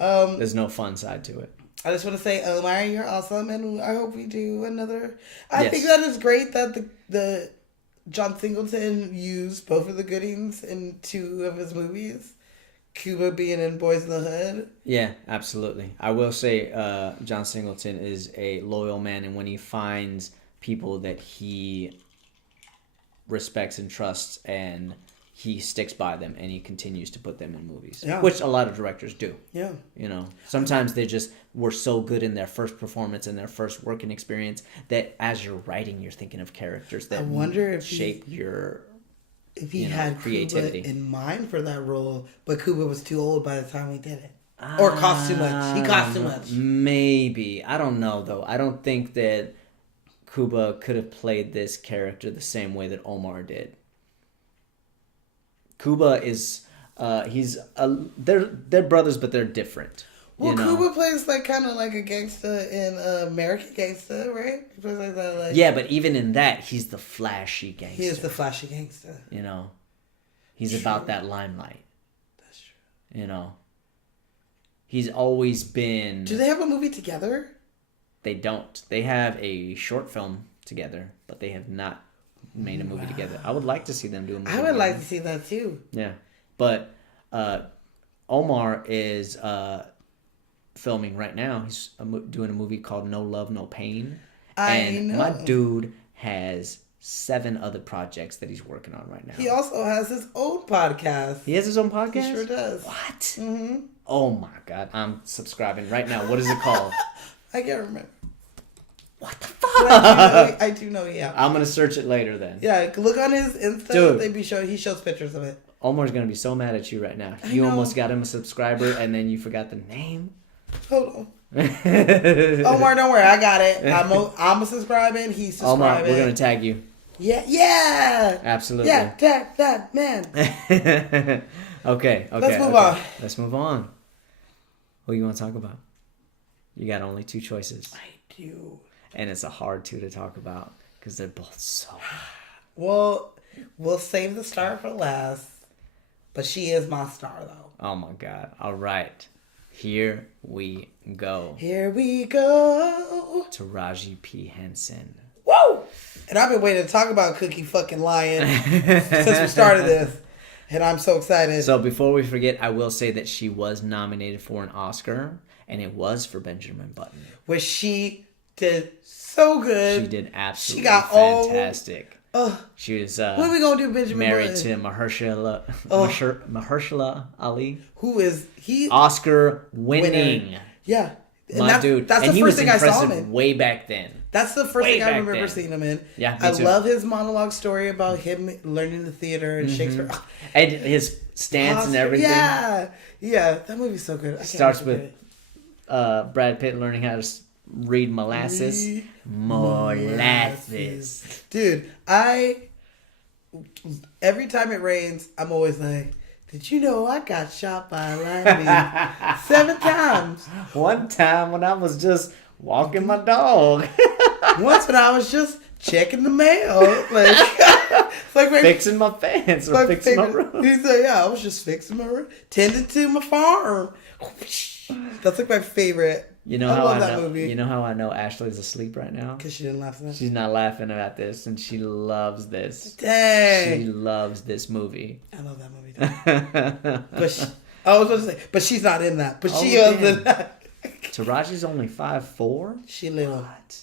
Um, There's no fun side to it. I just want to say, Omar, you're awesome, and I hope we do another. I Yes. think that is great that the John Singleton used both of the Goodings in 2 of his movies. Cuba being in Boys in the Hood. Yeah, absolutely. I will say John Singleton is a loyal man, and when he finds people that he respects and trusts, and he sticks by them, and he continues to put them in movies, Yeah. which a lot of directors do. Yeah. You know, sometimes they just were so good in their first performance and their first working experience that as you're writing, you're thinking of characters that I wonder if shape your. If he You know, had creativity. Cuba in mind for that role, but Cuba was too old by the time he did it. Or cost too much. He cost too much. Maybe. I don't know, though. I don't think that Cuba could have played this character the same way that Omar did. Cuba is, they're brothers, but they're different. Well, you know? Cuba plays like kind of like a gangster in American Gangster, right? He plays like that. Like, Yeah, but even in that, he's the flashy gangster. he is the flashy gangster. You know? He's True. about that limelight. That's true. You know? He's always been... Do they have a movie together? They don't. They have a short film together, but they have not made a movie together. I would like to see them do a movie I would together. like to see that too. Yeah. But Omar is filming right now. He's doing a movie called No Love, No Pain. I know. My dude has 7 other projects that he's working on right now. He also has his own podcast. He has his own podcast? He sure does. What? Mm-hmm. Oh my God. I'm subscribing right now. What is it called? I can't remember. What the But fuck? I do know, yeah. I'm going to search it later then. Yeah, look on his Insta. Dude. He shows pictures of it. Omar's going to be so mad at you right now. I You know. almost got him a subscriber and then you forgot the name. Hold on. Omar, don't worry, I got it. I'm subscribing. He's subscribing. Omar, we're going to tag you. Yeah. Absolutely. Yeah, tag that man. Okay. Let's move on. Let's move on. Who you want to talk about? You got only 2 choices. I do. And it's a hard 2 to talk about because they're both so... Well, we'll save the star for last. But she is my star, though. Oh my God. All right. Here we go. Here we go. Taraji P. Henson. Whoa! And I've been waiting to talk about Cookie fucking Lion since we started this. And I'm so excited. So before we forget, I will say that she was nominated for an Oscar, and it was for Benjamin Button. Where she did so good. She did absolutely She got all- fantastic. Ugh. She was What are we going to do, Benjamin married Button? to Mahershala Ali. Who is he? Oscar winning. Winner. Yeah. And My dude. That's and the he first was thing I saw him impressive in. way back then. That's the first Way thing I back remember then. seeing him in. Yeah, me I too. love his monologue story about him learning the theater and Shakespeare. And his stance and Oscar- everything. Yeah, that movie's so good. I can't Starts forget with it. Brad Pitt learning how to read molasses. Read Molasses. Dude, every time it rains, I'm always like, did you know I got shot by a lightning 7 times? One time when I was just walking my dog. Once when I was just checking the mail. Like, it's like my, Fixing my fence or my fixing my favorite- room. He's like, yeah, I was just fixing my room. Tending to my farm. That's like my favorite. You know I how love I that know? movie. You know how I know Ashley's asleep right now? Because she didn't laugh at that. She's not laughing at this, and she loves this. Dang. She loves this movie. I love that movie. Too. But I was going to say, but she's not in that. But she Oh, was damn. in that. Taraji's only 5'4". She little. What?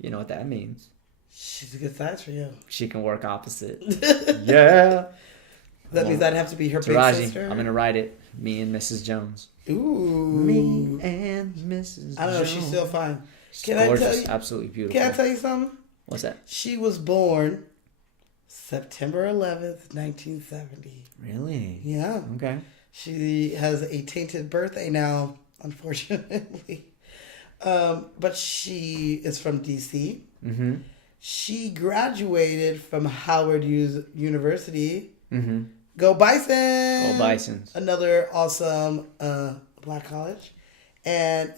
You know what that means? She's a good size for you. She can work opposite. Yeah. That means I'd have to be her big Taraji, sister. I'm gonna write it. Me and Mrs. Jones. Ooh. Me and Mrs. I don't know. Jones. She's still fine. She's Can I gorgeous, tell you? absolutely beautiful. Can I tell you something? What's that? She was born September 11th, 1970. Really? Yeah. Okay. She has a tainted birthday now, unfortunately. But she is from DC. Mm-hmm. She graduated from Howard University. Mm-hmm. Go Bison! Go Bisons. Another awesome black college. And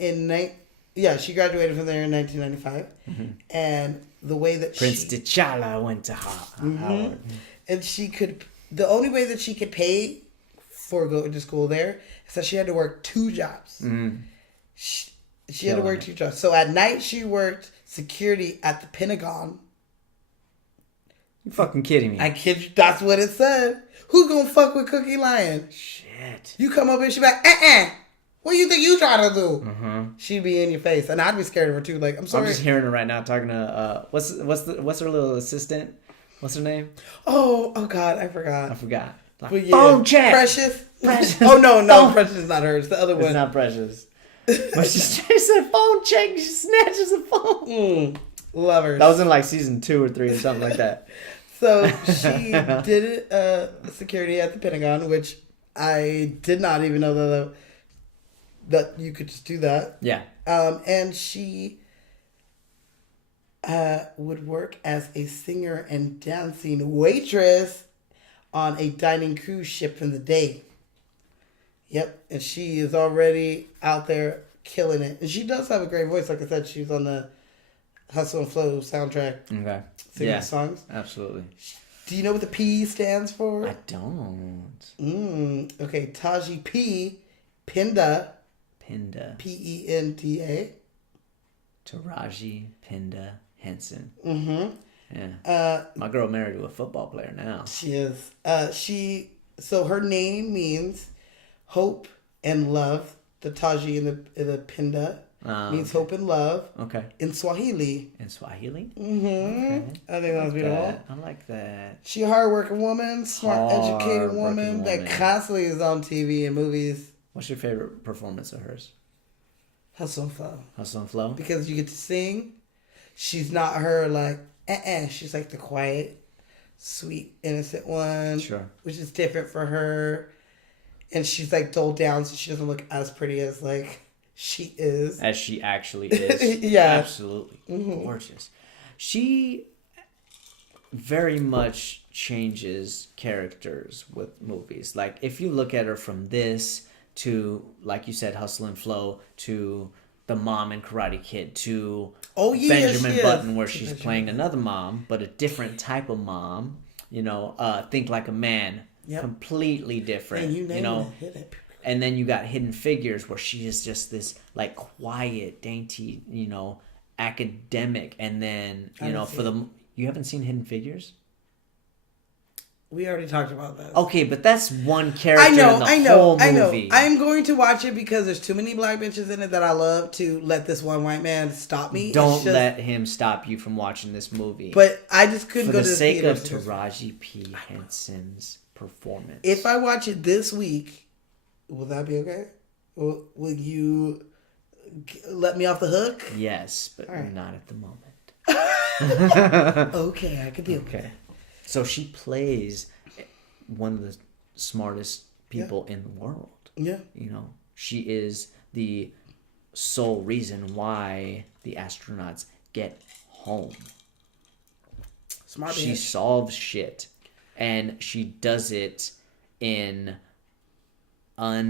she graduated from there in 1995. Mm-hmm. And the way that Prince T'Challa went to Howard. And the only way that she could pay for going to school there is that she had to work 2 jobs. Mm-hmm. She had to work 2 jobs. So at night she worked security at the Pentagon. You fucking kidding me? I kid you, that's what it said. Who's gonna fuck with Cookie Lion? Shit. You come up and she be like, what do you think you trying to do? Mm-hmm. She'd be in your face, and I'd be scared of her too. Like, I'm sorry. I'm just hearing her right now talking to what's her little assistant? What's her name? Oh God, I forgot. I forgot. Like, But phone check. Precious. Precious. Oh no, Phone- Precious is not her. It's the other It's one. not Precious. But she said phone check. She snatches the phone. Love her. That was in like season 2 or 3 or something like that. So she did security at the Pentagon, which I did not even know that you could just do that. Yeah. And she would work as a singer and dancing waitress on a dining cruise ship in the day. Yep, and she is already out there killing it. And she does have a great voice. Like I said, she was on the Hustle and Flow soundtrack Okay. singing songs. Absolutely. Do you know what the P stands for? I don't. Okay, Taji P. Pinda. Pinda. Penda. Taraji Pinda Henson. Mm-hmm. Yeah. My girl married to a football player now. She is. So her name means hope and love. The Taji and the Pinda means hope and love. Okay. In Swahili. In Swahili? Mm-hmm. Okay. I think that's beautiful. I like that. She a hard-working woman, smart, educated woman that woman. constantly is on TV and movies. What's your favorite performance of hers? Hustle and Flow. Hustle and Flow? Because you get to sing. She's not her like, She's like the quiet, sweet, innocent one. Sure. Which is different for her. And she's like doled down, so she doesn't look as pretty as like she is. As she actually is. Yeah. Absolutely. Gorgeous. She very much changes characters with movies. Like, if you look at her from this to, like you said, Hustle and Flow, to the mom in Karate Kid, to Benjamin Button, where she's playing another mom, but a different type of mom. You know, Think Like a Man. Yep. Completely different. And you know. Hit it. And then you got Hidden Figures, where she is just this like quiet, dainty, academic. And then you haven't seen Hidden Figures? We already talked about that. Okay, but that's one character in the whole movie. I'm going to watch it because there's too many black bitches in it that I love to let this one white man stop me. Don't let him stop you from watching this movie. But I just couldn't go For to the the sake of theaters. Taraji P. Henson's performance. If I watch it this week, will that be okay? Will you let me off the hook? Yes, but All right. not at the moment. Okay, I could be Okay. So she plays one of the smartest people in the world. Yeah. She is the sole reason why the astronauts get home. Smart She bitch. solves shit, and she does it in I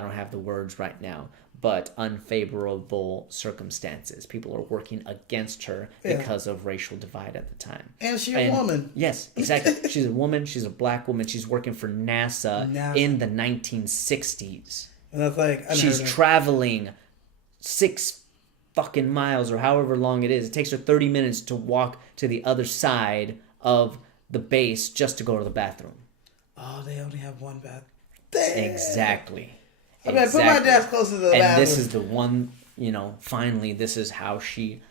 don't have the words right now, but unfavorable circumstances. People are working against her because of racial divide at the time. And she's a woman. Yes, exactly. She's a woman. She's a black woman. She's working for NASA. In the 1960s. And that's like, She's traveling 6 fucking miles or however long it is. It takes her 30 minutes to walk to the other side of the base just to go to the bathroom. Oh, they only have one bath. Exactly. I mean, put my desk closer to the bathroom. And this is the one, finally, this is how she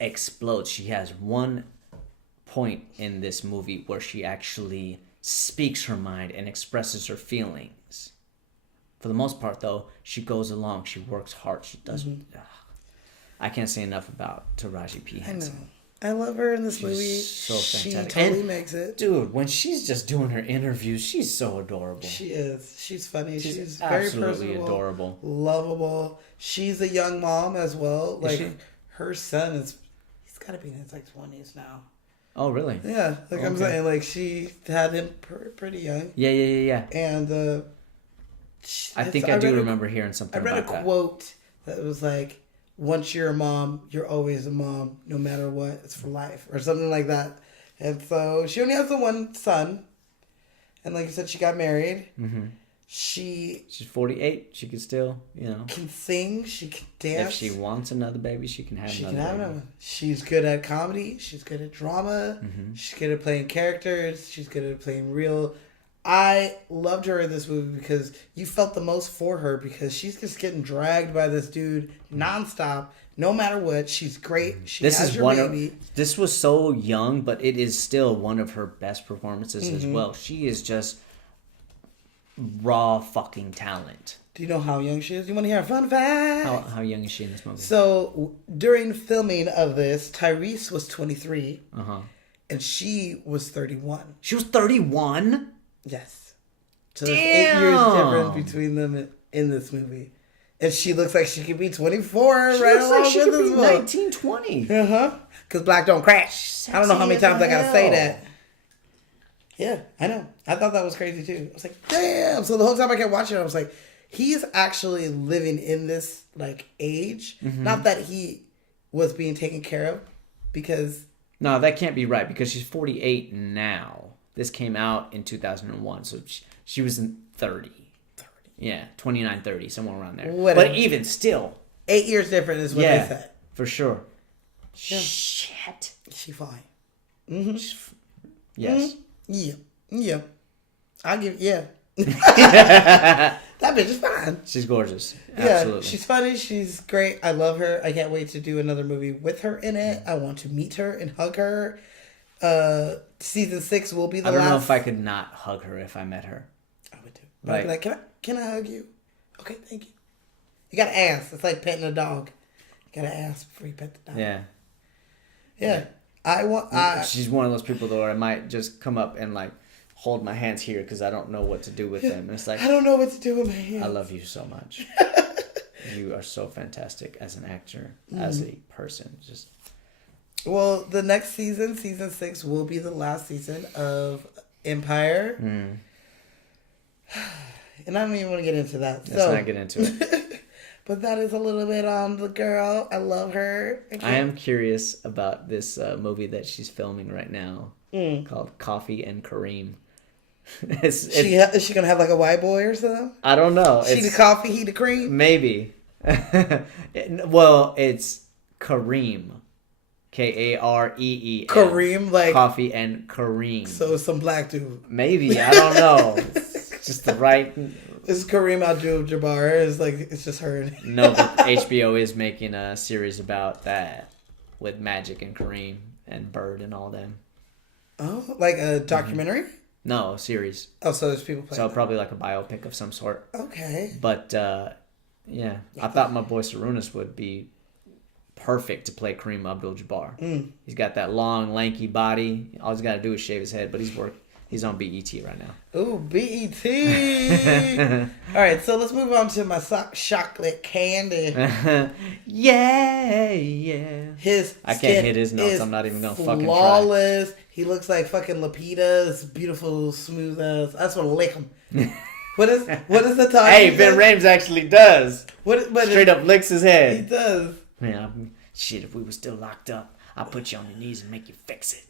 explodes. She has one point in this movie where she actually speaks her mind and expresses her feelings. For the most part, though, she goes along. She works hard. She does. I can't say enough about Taraji P. Henson. I love her in this She's movie. so She fantastic. totally And- makes it. Dude, when she's just doing her interviews, she's so adorable. She is. She's funny. She's She's very absolutely personable, adorable. lovable. She's a young mom as well. Like she? her son he's got to be in his like 20s now. Oh, really? Yeah, like I'm Okay. saying, like she had him pretty young, Yeah. and I think I do remember hearing something I read about a that. quote that was like, "Once you're a mom, you're always a mom, no matter what. It's for life," or something like that. And so she only has the one son, and like you said, she got married. Mm-hmm. She She's 48. She could still, can sing. She can dance. if she wants another baby, she can have She another can have baby. another one. She's good at comedy. She's good at drama. Mm-hmm. She's good at playing characters. She's good at playing real. I loved her in this movie because you felt the most for her because she's just getting dragged by this dude nonstop, no matter what. She's great. She This has is your one baby. of this was so young, but it is still one of her best performances as Mm-hmm. well. She is just raw fucking talent. Do you know how young she is? You want to hear a fun fact? How young is she in this movie? So during filming of this, Tyrese was 23 Uh-huh. and she was 31. She was 31? Yes. So there's 8 years Damn. difference between them in this movie. And she looks like she could be 24 She right looks along like she with could this be one. 19, 20. Uh-huh. Because black don't crash. I don't know how many Sexy as times I gotta say hell. that. Yeah, I know. I thought that was crazy too. I was like, damn. So the whole time I kept watching it, I was like, he's actually living in this like age. Mm-hmm. Not that he was being taken care of, because No, that can't be right because she's 48 now. This came out in 2001, so she was in 30. Yeah, 29, 30, somewhere around there. Whatever. But even still, 8 years different is what yeah, they said. for sure. Yeah. Shit. She fine. Yes. Yeah. Yeah. I'll give yeah. That bitch is fine. She's gorgeous. Yeah, Absolutely. she's funny. She's great. I love her. I can't wait to do another movie with her in it. I want to meet her and hug her. Season 6 will be the I don't last. know if I could not hug her if I met her. I would do. I'd be Like- like, can I hug you? Okay, thank you. You gotta ask. It's like petting a dog. You gotta ask before you pet the dog. Yeah. Yeah. I want. She's one of those people though where I might just come up and like hold my hands here because I don't know what to do with them. And it's like, I don't know what to do with my hands. I love you so much. You are so fantastic as an actor, as a person. Just Well, the next season, season 6, will be the last season of Empire. And I don't even want to get into that. let's not get into it. But that is a little bit on the girl. I love her. I am curious about this movie that she's filming right now called Coffee and Kareem. It's Is she gonna have like a white boy or something? I don't know. She the coffee, he the cream. Maybe. Well, it's Kareem. Kareem. Kareem, like Coffee and Kareem. so it's some black dude. Maybe. I don't know. It's just the right. It's Kareem Abdul-Jabbar. It's like it's just her. No, but HBO is making a series about that with Magic and Kareem and Bird and all them. Oh, like a documentary. No, series. Oh, so there's people playing. So probably like a biopic of some sort. Okay. But yeah, I thought my boy Sarunas would be perfect to play Kareem Abdul-Jabbar. He's got that long, lanky body. All he's got to do is shave his head, but he's on BET right now. Ooh, BET. All right, so let's move on to my chocolate candy. Yeah. His I can't skin hit his notes. is I'm not even gonna fucking try. flawless. He looks like fucking Lapita's beautiful, smooth ass. I just want to lick him. What is the talk? Hey, he Ben says? Rames actually does. What Straight up licks his He head. does. Man, shit, if we were still locked up, I'll put you on your knees and make you fix it.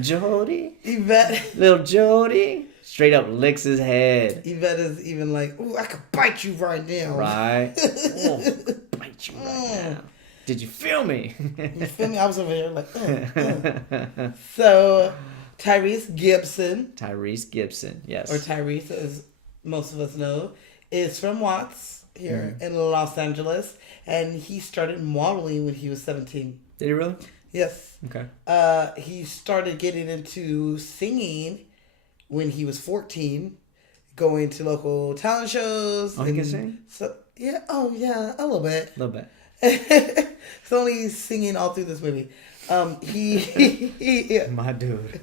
Jody? Yvette. Little Jody? Straight up licks his head. Yvette is even like, ooh, I could bite you right now. Right? Oh, bite you right now. Did you feel me? You feel me? I was over here like, So, Tyrese Gibson, Tyrese Gibson, yes. or Tyrese as most of us know, is from Watts here in Los Angeles. And he started modeling when he was 17. Did he really? Yes. Okay. He started getting into singing when he was 14, going to local talent shows. Oh, he can sing? So, yeah, a little bit. A little bit. It's only singing all through this movie. My dude.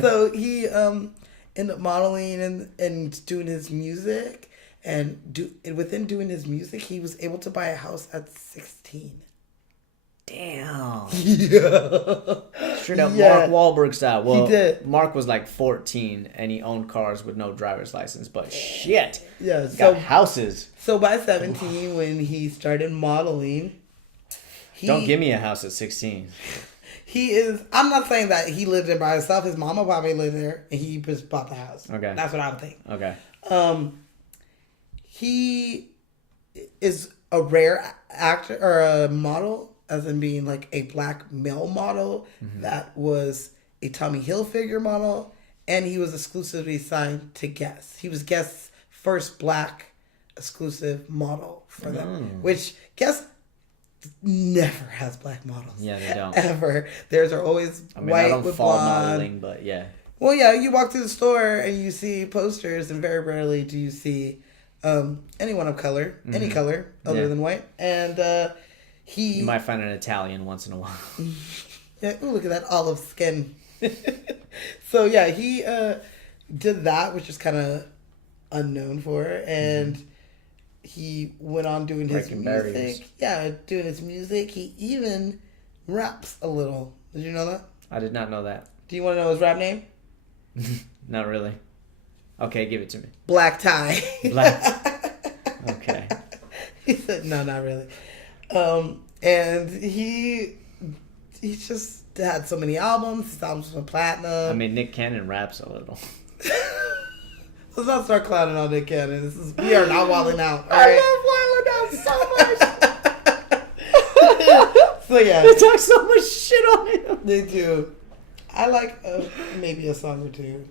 So he ended up modeling and doing his music, and within doing his music, he was able to buy a house at 16. Damn. Yeah. Straight up Yeah. Mark Wahlberg style. Well, He did. Mark was like 14 and he owned cars with no driver's license, but shit. Yeah. He's got houses. So by 17, when he started modeling, Don't give me a house at 16. He is. I'm not saying that he lived there by himself. His mama probably lived there, and he just bought the house. Okay. That's what I would think. Okay. He is a rare actor or a model, as in being like a black male model that was a Tommy Hilfiger model, and he was exclusively signed to Guess. He was Guess's first black exclusive model for them, which Guess never has black models. Yeah, they don't. Ever. Theirs are always I mean, white I don't with fall blonde. modeling, but yeah. Well, yeah, you walk through the store and you see posters, and very rarely do you see anyone of color, any color other Yeah. than white. And he, You might find an Italian once in a while. yeah, ooh, look at that olive skin. So yeah, he did that, which is kind of unknown for, and he went on doing his Breaking music. barriers. Yeah, doing his music. He even raps a little. Did you know that? I did not know that. Do you want to know his rap name? Not really. Okay, give it to me. Black Tie. Black. Okay. He said, no, not really. And he just had so many albums. His albums were platinum. I mean, Nick Cannon raps a little. Let's not start clowning on Nick Cannon. We are not wilding out. All right? I love Wildin' Out so much. So yeah, They talk so much shit on him. they do. I like maybe a song or two.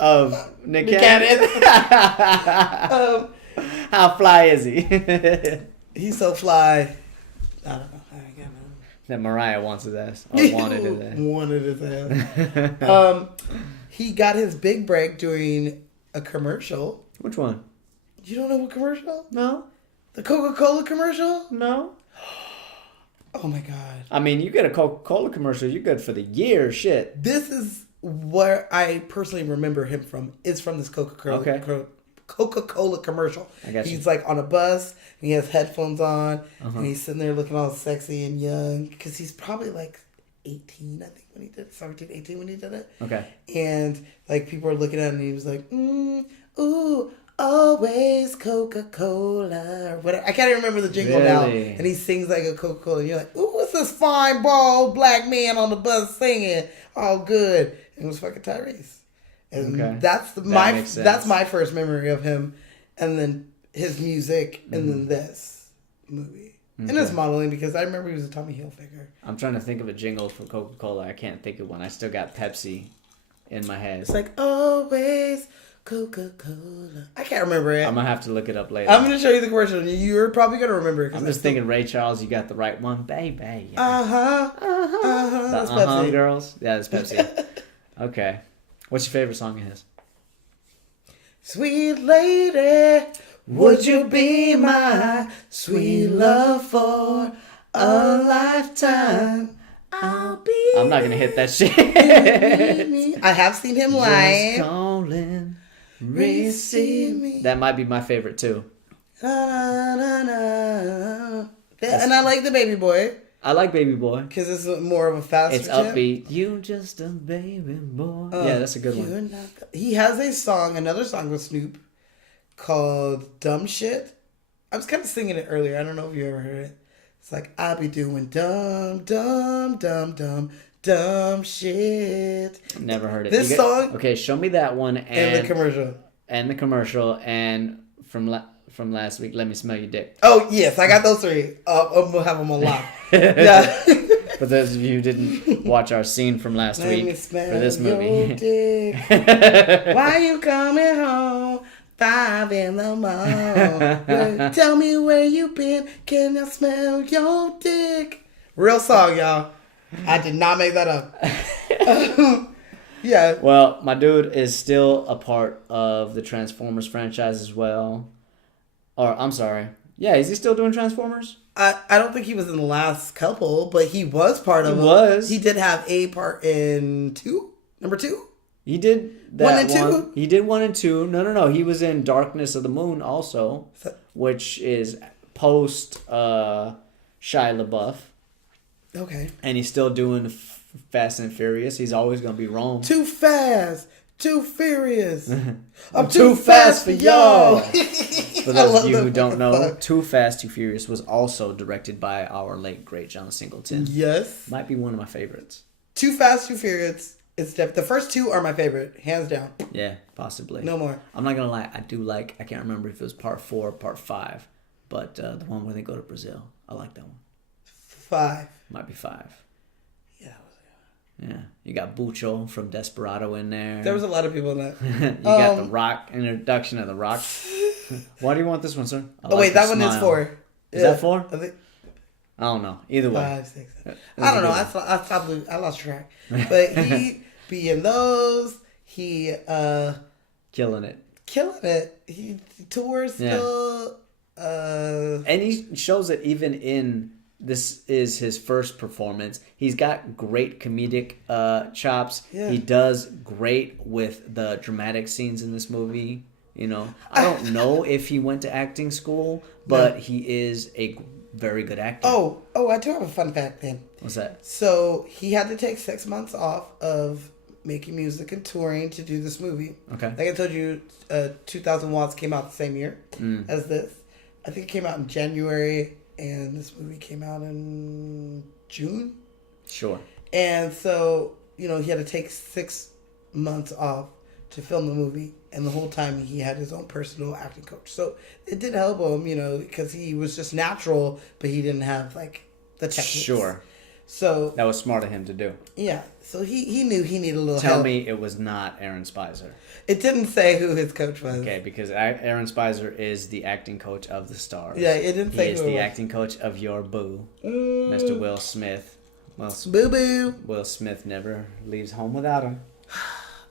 Of Nick Nick Cannon. Um, How fly is he? he's so fly. I don't know. I can't remember. That Mariah wants his ass. Or wanted his ass. Wanted his ass. He got his big break doing a commercial. Which one? You don't know what commercial? No. The Coca-Cola commercial? No. Oh my god. I mean, you get a Coca-Cola commercial, you're good for the year. Shit. This is where I personally remember him from. It's from this Coca-Cola Okay. Coca-Cola commercial. I got you. He's like on a bus and he has headphones on and he's sitting there looking all sexy and young because he's probably like 18, I think, when he did it. 17, 18 when he did it. Okay. And like people are looking at him and he was like, ooh, always Coca-Cola or whatever. I can't even remember the jingle now. Really? And he sings like a Coca-Cola. And you're like, ooh, what's this fine, bald black man on the bus singing? All good. And it was fucking Tyrese. And Okay. that's That makes sense. that's my first memory of him. And then his music and then this movie. And his Okay. modeling, because I remember he was a Tommy Hilfiger. I'm trying to think of a jingle for Coca-Cola. I can't think of one. I still got Pepsi in my head. It's like, always Coca-Cola. I can't remember it. I'm going to have to look it up later. I'm gonna show you the commercial. You're probably gonna remember it. I'm just thinking Ray Charles, you got the right one, baby. Uh-huh. The That's Pepsi. girls. Yeah, that's Pepsi. Okay. What's your favorite song of his? Sweet lady, would you be my sweet love for a lifetime? I'll be. I'm not gonna hit that shit. I have seen him Just live. calling, Receive me. That might be my favorite too. Na, na, na. And I like the baby boy I like Baby Boy. because it's more of a faster. It's temp. upbeat. You just a baby boy. Yeah, that's a good one. You're not the- He has a song, another song with Snoop called Dumb Shit. I was kind of singing it earlier. I don't know if you ever heard it. It's like, I be doing dumb, dumb, dumb, dumb, dumb shit. Never heard it. This song- Okay, show me that one And the commercial. and the commercial and from last week. Let me smell your dick. Oh, yes, I got those three. We'll have them on lock. Yeah. For those of you who didn't watch our scene from last Let me week smell for this your movie. dick. Why you coming home 5 in the morning? Tell me where you been. Can I smell your dick? Real song, y'all. I did not make that up. Yeah. Well, my dude is still a part of the Transformers franchise as well. Or, I'm sorry. Yeah, is he still doing Transformers? I don't think he was in the last couple, but he was part of He them. was. He did have a part in number 2. He did that 1 and 2? He did 1 and 2. No. He was in Darkness of the Moon also, which is post Shia LaBeouf. Okay. And he's still doing Fast and Furious. He's always going to be Rome. Too fast. Too furious. I'm too fast for y'all. For I those love of you that who don't fucking know, song. Too Fast, Too Furious was also directed by our late, great John Singleton. Yes. Might be one of my favorites. Too Fast, Too Furious. The first 2 are my favorite, hands down. Yeah, possibly. No more. I'm not going to lie. I do like, I can't remember if it was part 4 or part 5, but the one where they go to Brazil. I like that one. 5. Might be 5. Yeah. Yeah. You got Bucho from Desperado in there. There was a lot of people in that. You got The Rock, introduction of The Rock. Why do you want this one, sir? I Oh, like wait, the that one is smile. 4. Is that 4? I think I don't know. Either way. 5, 6. I don't know. I lost track. But he be in those. He Killing it. killing it. He tours still. And he shows it even in this is his first performance. He's got great comedic chops. Yeah. He does great with the dramatic scenes in this movie. You know, I don't know if he went to acting school, but he is a very good actor. Oh, I do have a fun fact then. What's that? So he had to take 6 months off of making music and touring to do this movie. Okay. Like I told you, 2000 Watts came out the same year as this. I think it came out in January, and this movie came out in June. Sure. And so, he had to take 6 months off to film the movie. And the whole time he had his own personal acting coach. So it did help him, because he was just natural, but he didn't have, the techniques. Sure. So, That was smart of him to do. yeah. So he knew he needed a little Tell help. me it was not Aaron Spicer. It didn't say who his coach was. Okay, because Aaron Spicer is the acting coach of the Stars. Yeah, it didn't say He is who it the was. acting coach of your boo, Mr. Will Smith. Boo-boo. Will Smith never leaves home without him.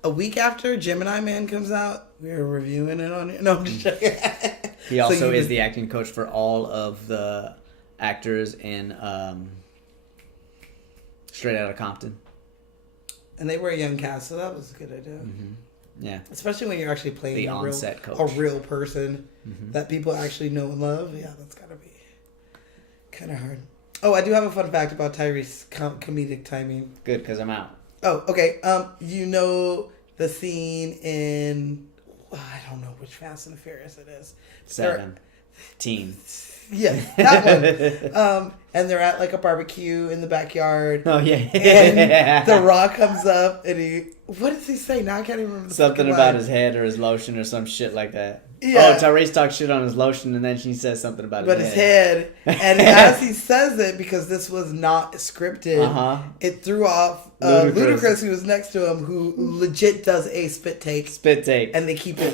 A week after Gemini Man comes out, we were reviewing it on it. No, I'm just joking. He So also you is did- the acting coach for all of the actors in Straight Outta Compton. And they were a young cast, so that was a good idea. Yeah. Especially when you're actually playing The a on-set real, coach. a real person that people actually know and love. Yeah, that's gotta be kind of hard. Oh, I do have a fun fact about Tyrese's comedic timing. Good, because I'm out. Oh, okay. The scene in I don't know which Fast and the Furious it is. 17. Yes, that one. And they're at a barbecue in the backyard. Oh, yeah. And The Rock comes up and what does he say? Now I can't even remember. Something about his head or his lotion or some shit like that. Yeah. Oh, Tyrese talks shit on his lotion and then she says something about his head. And as he says it, because this was not scripted, it threw off Ludacris, who was next to him, who legit does a spit take. Spit take. And they keep it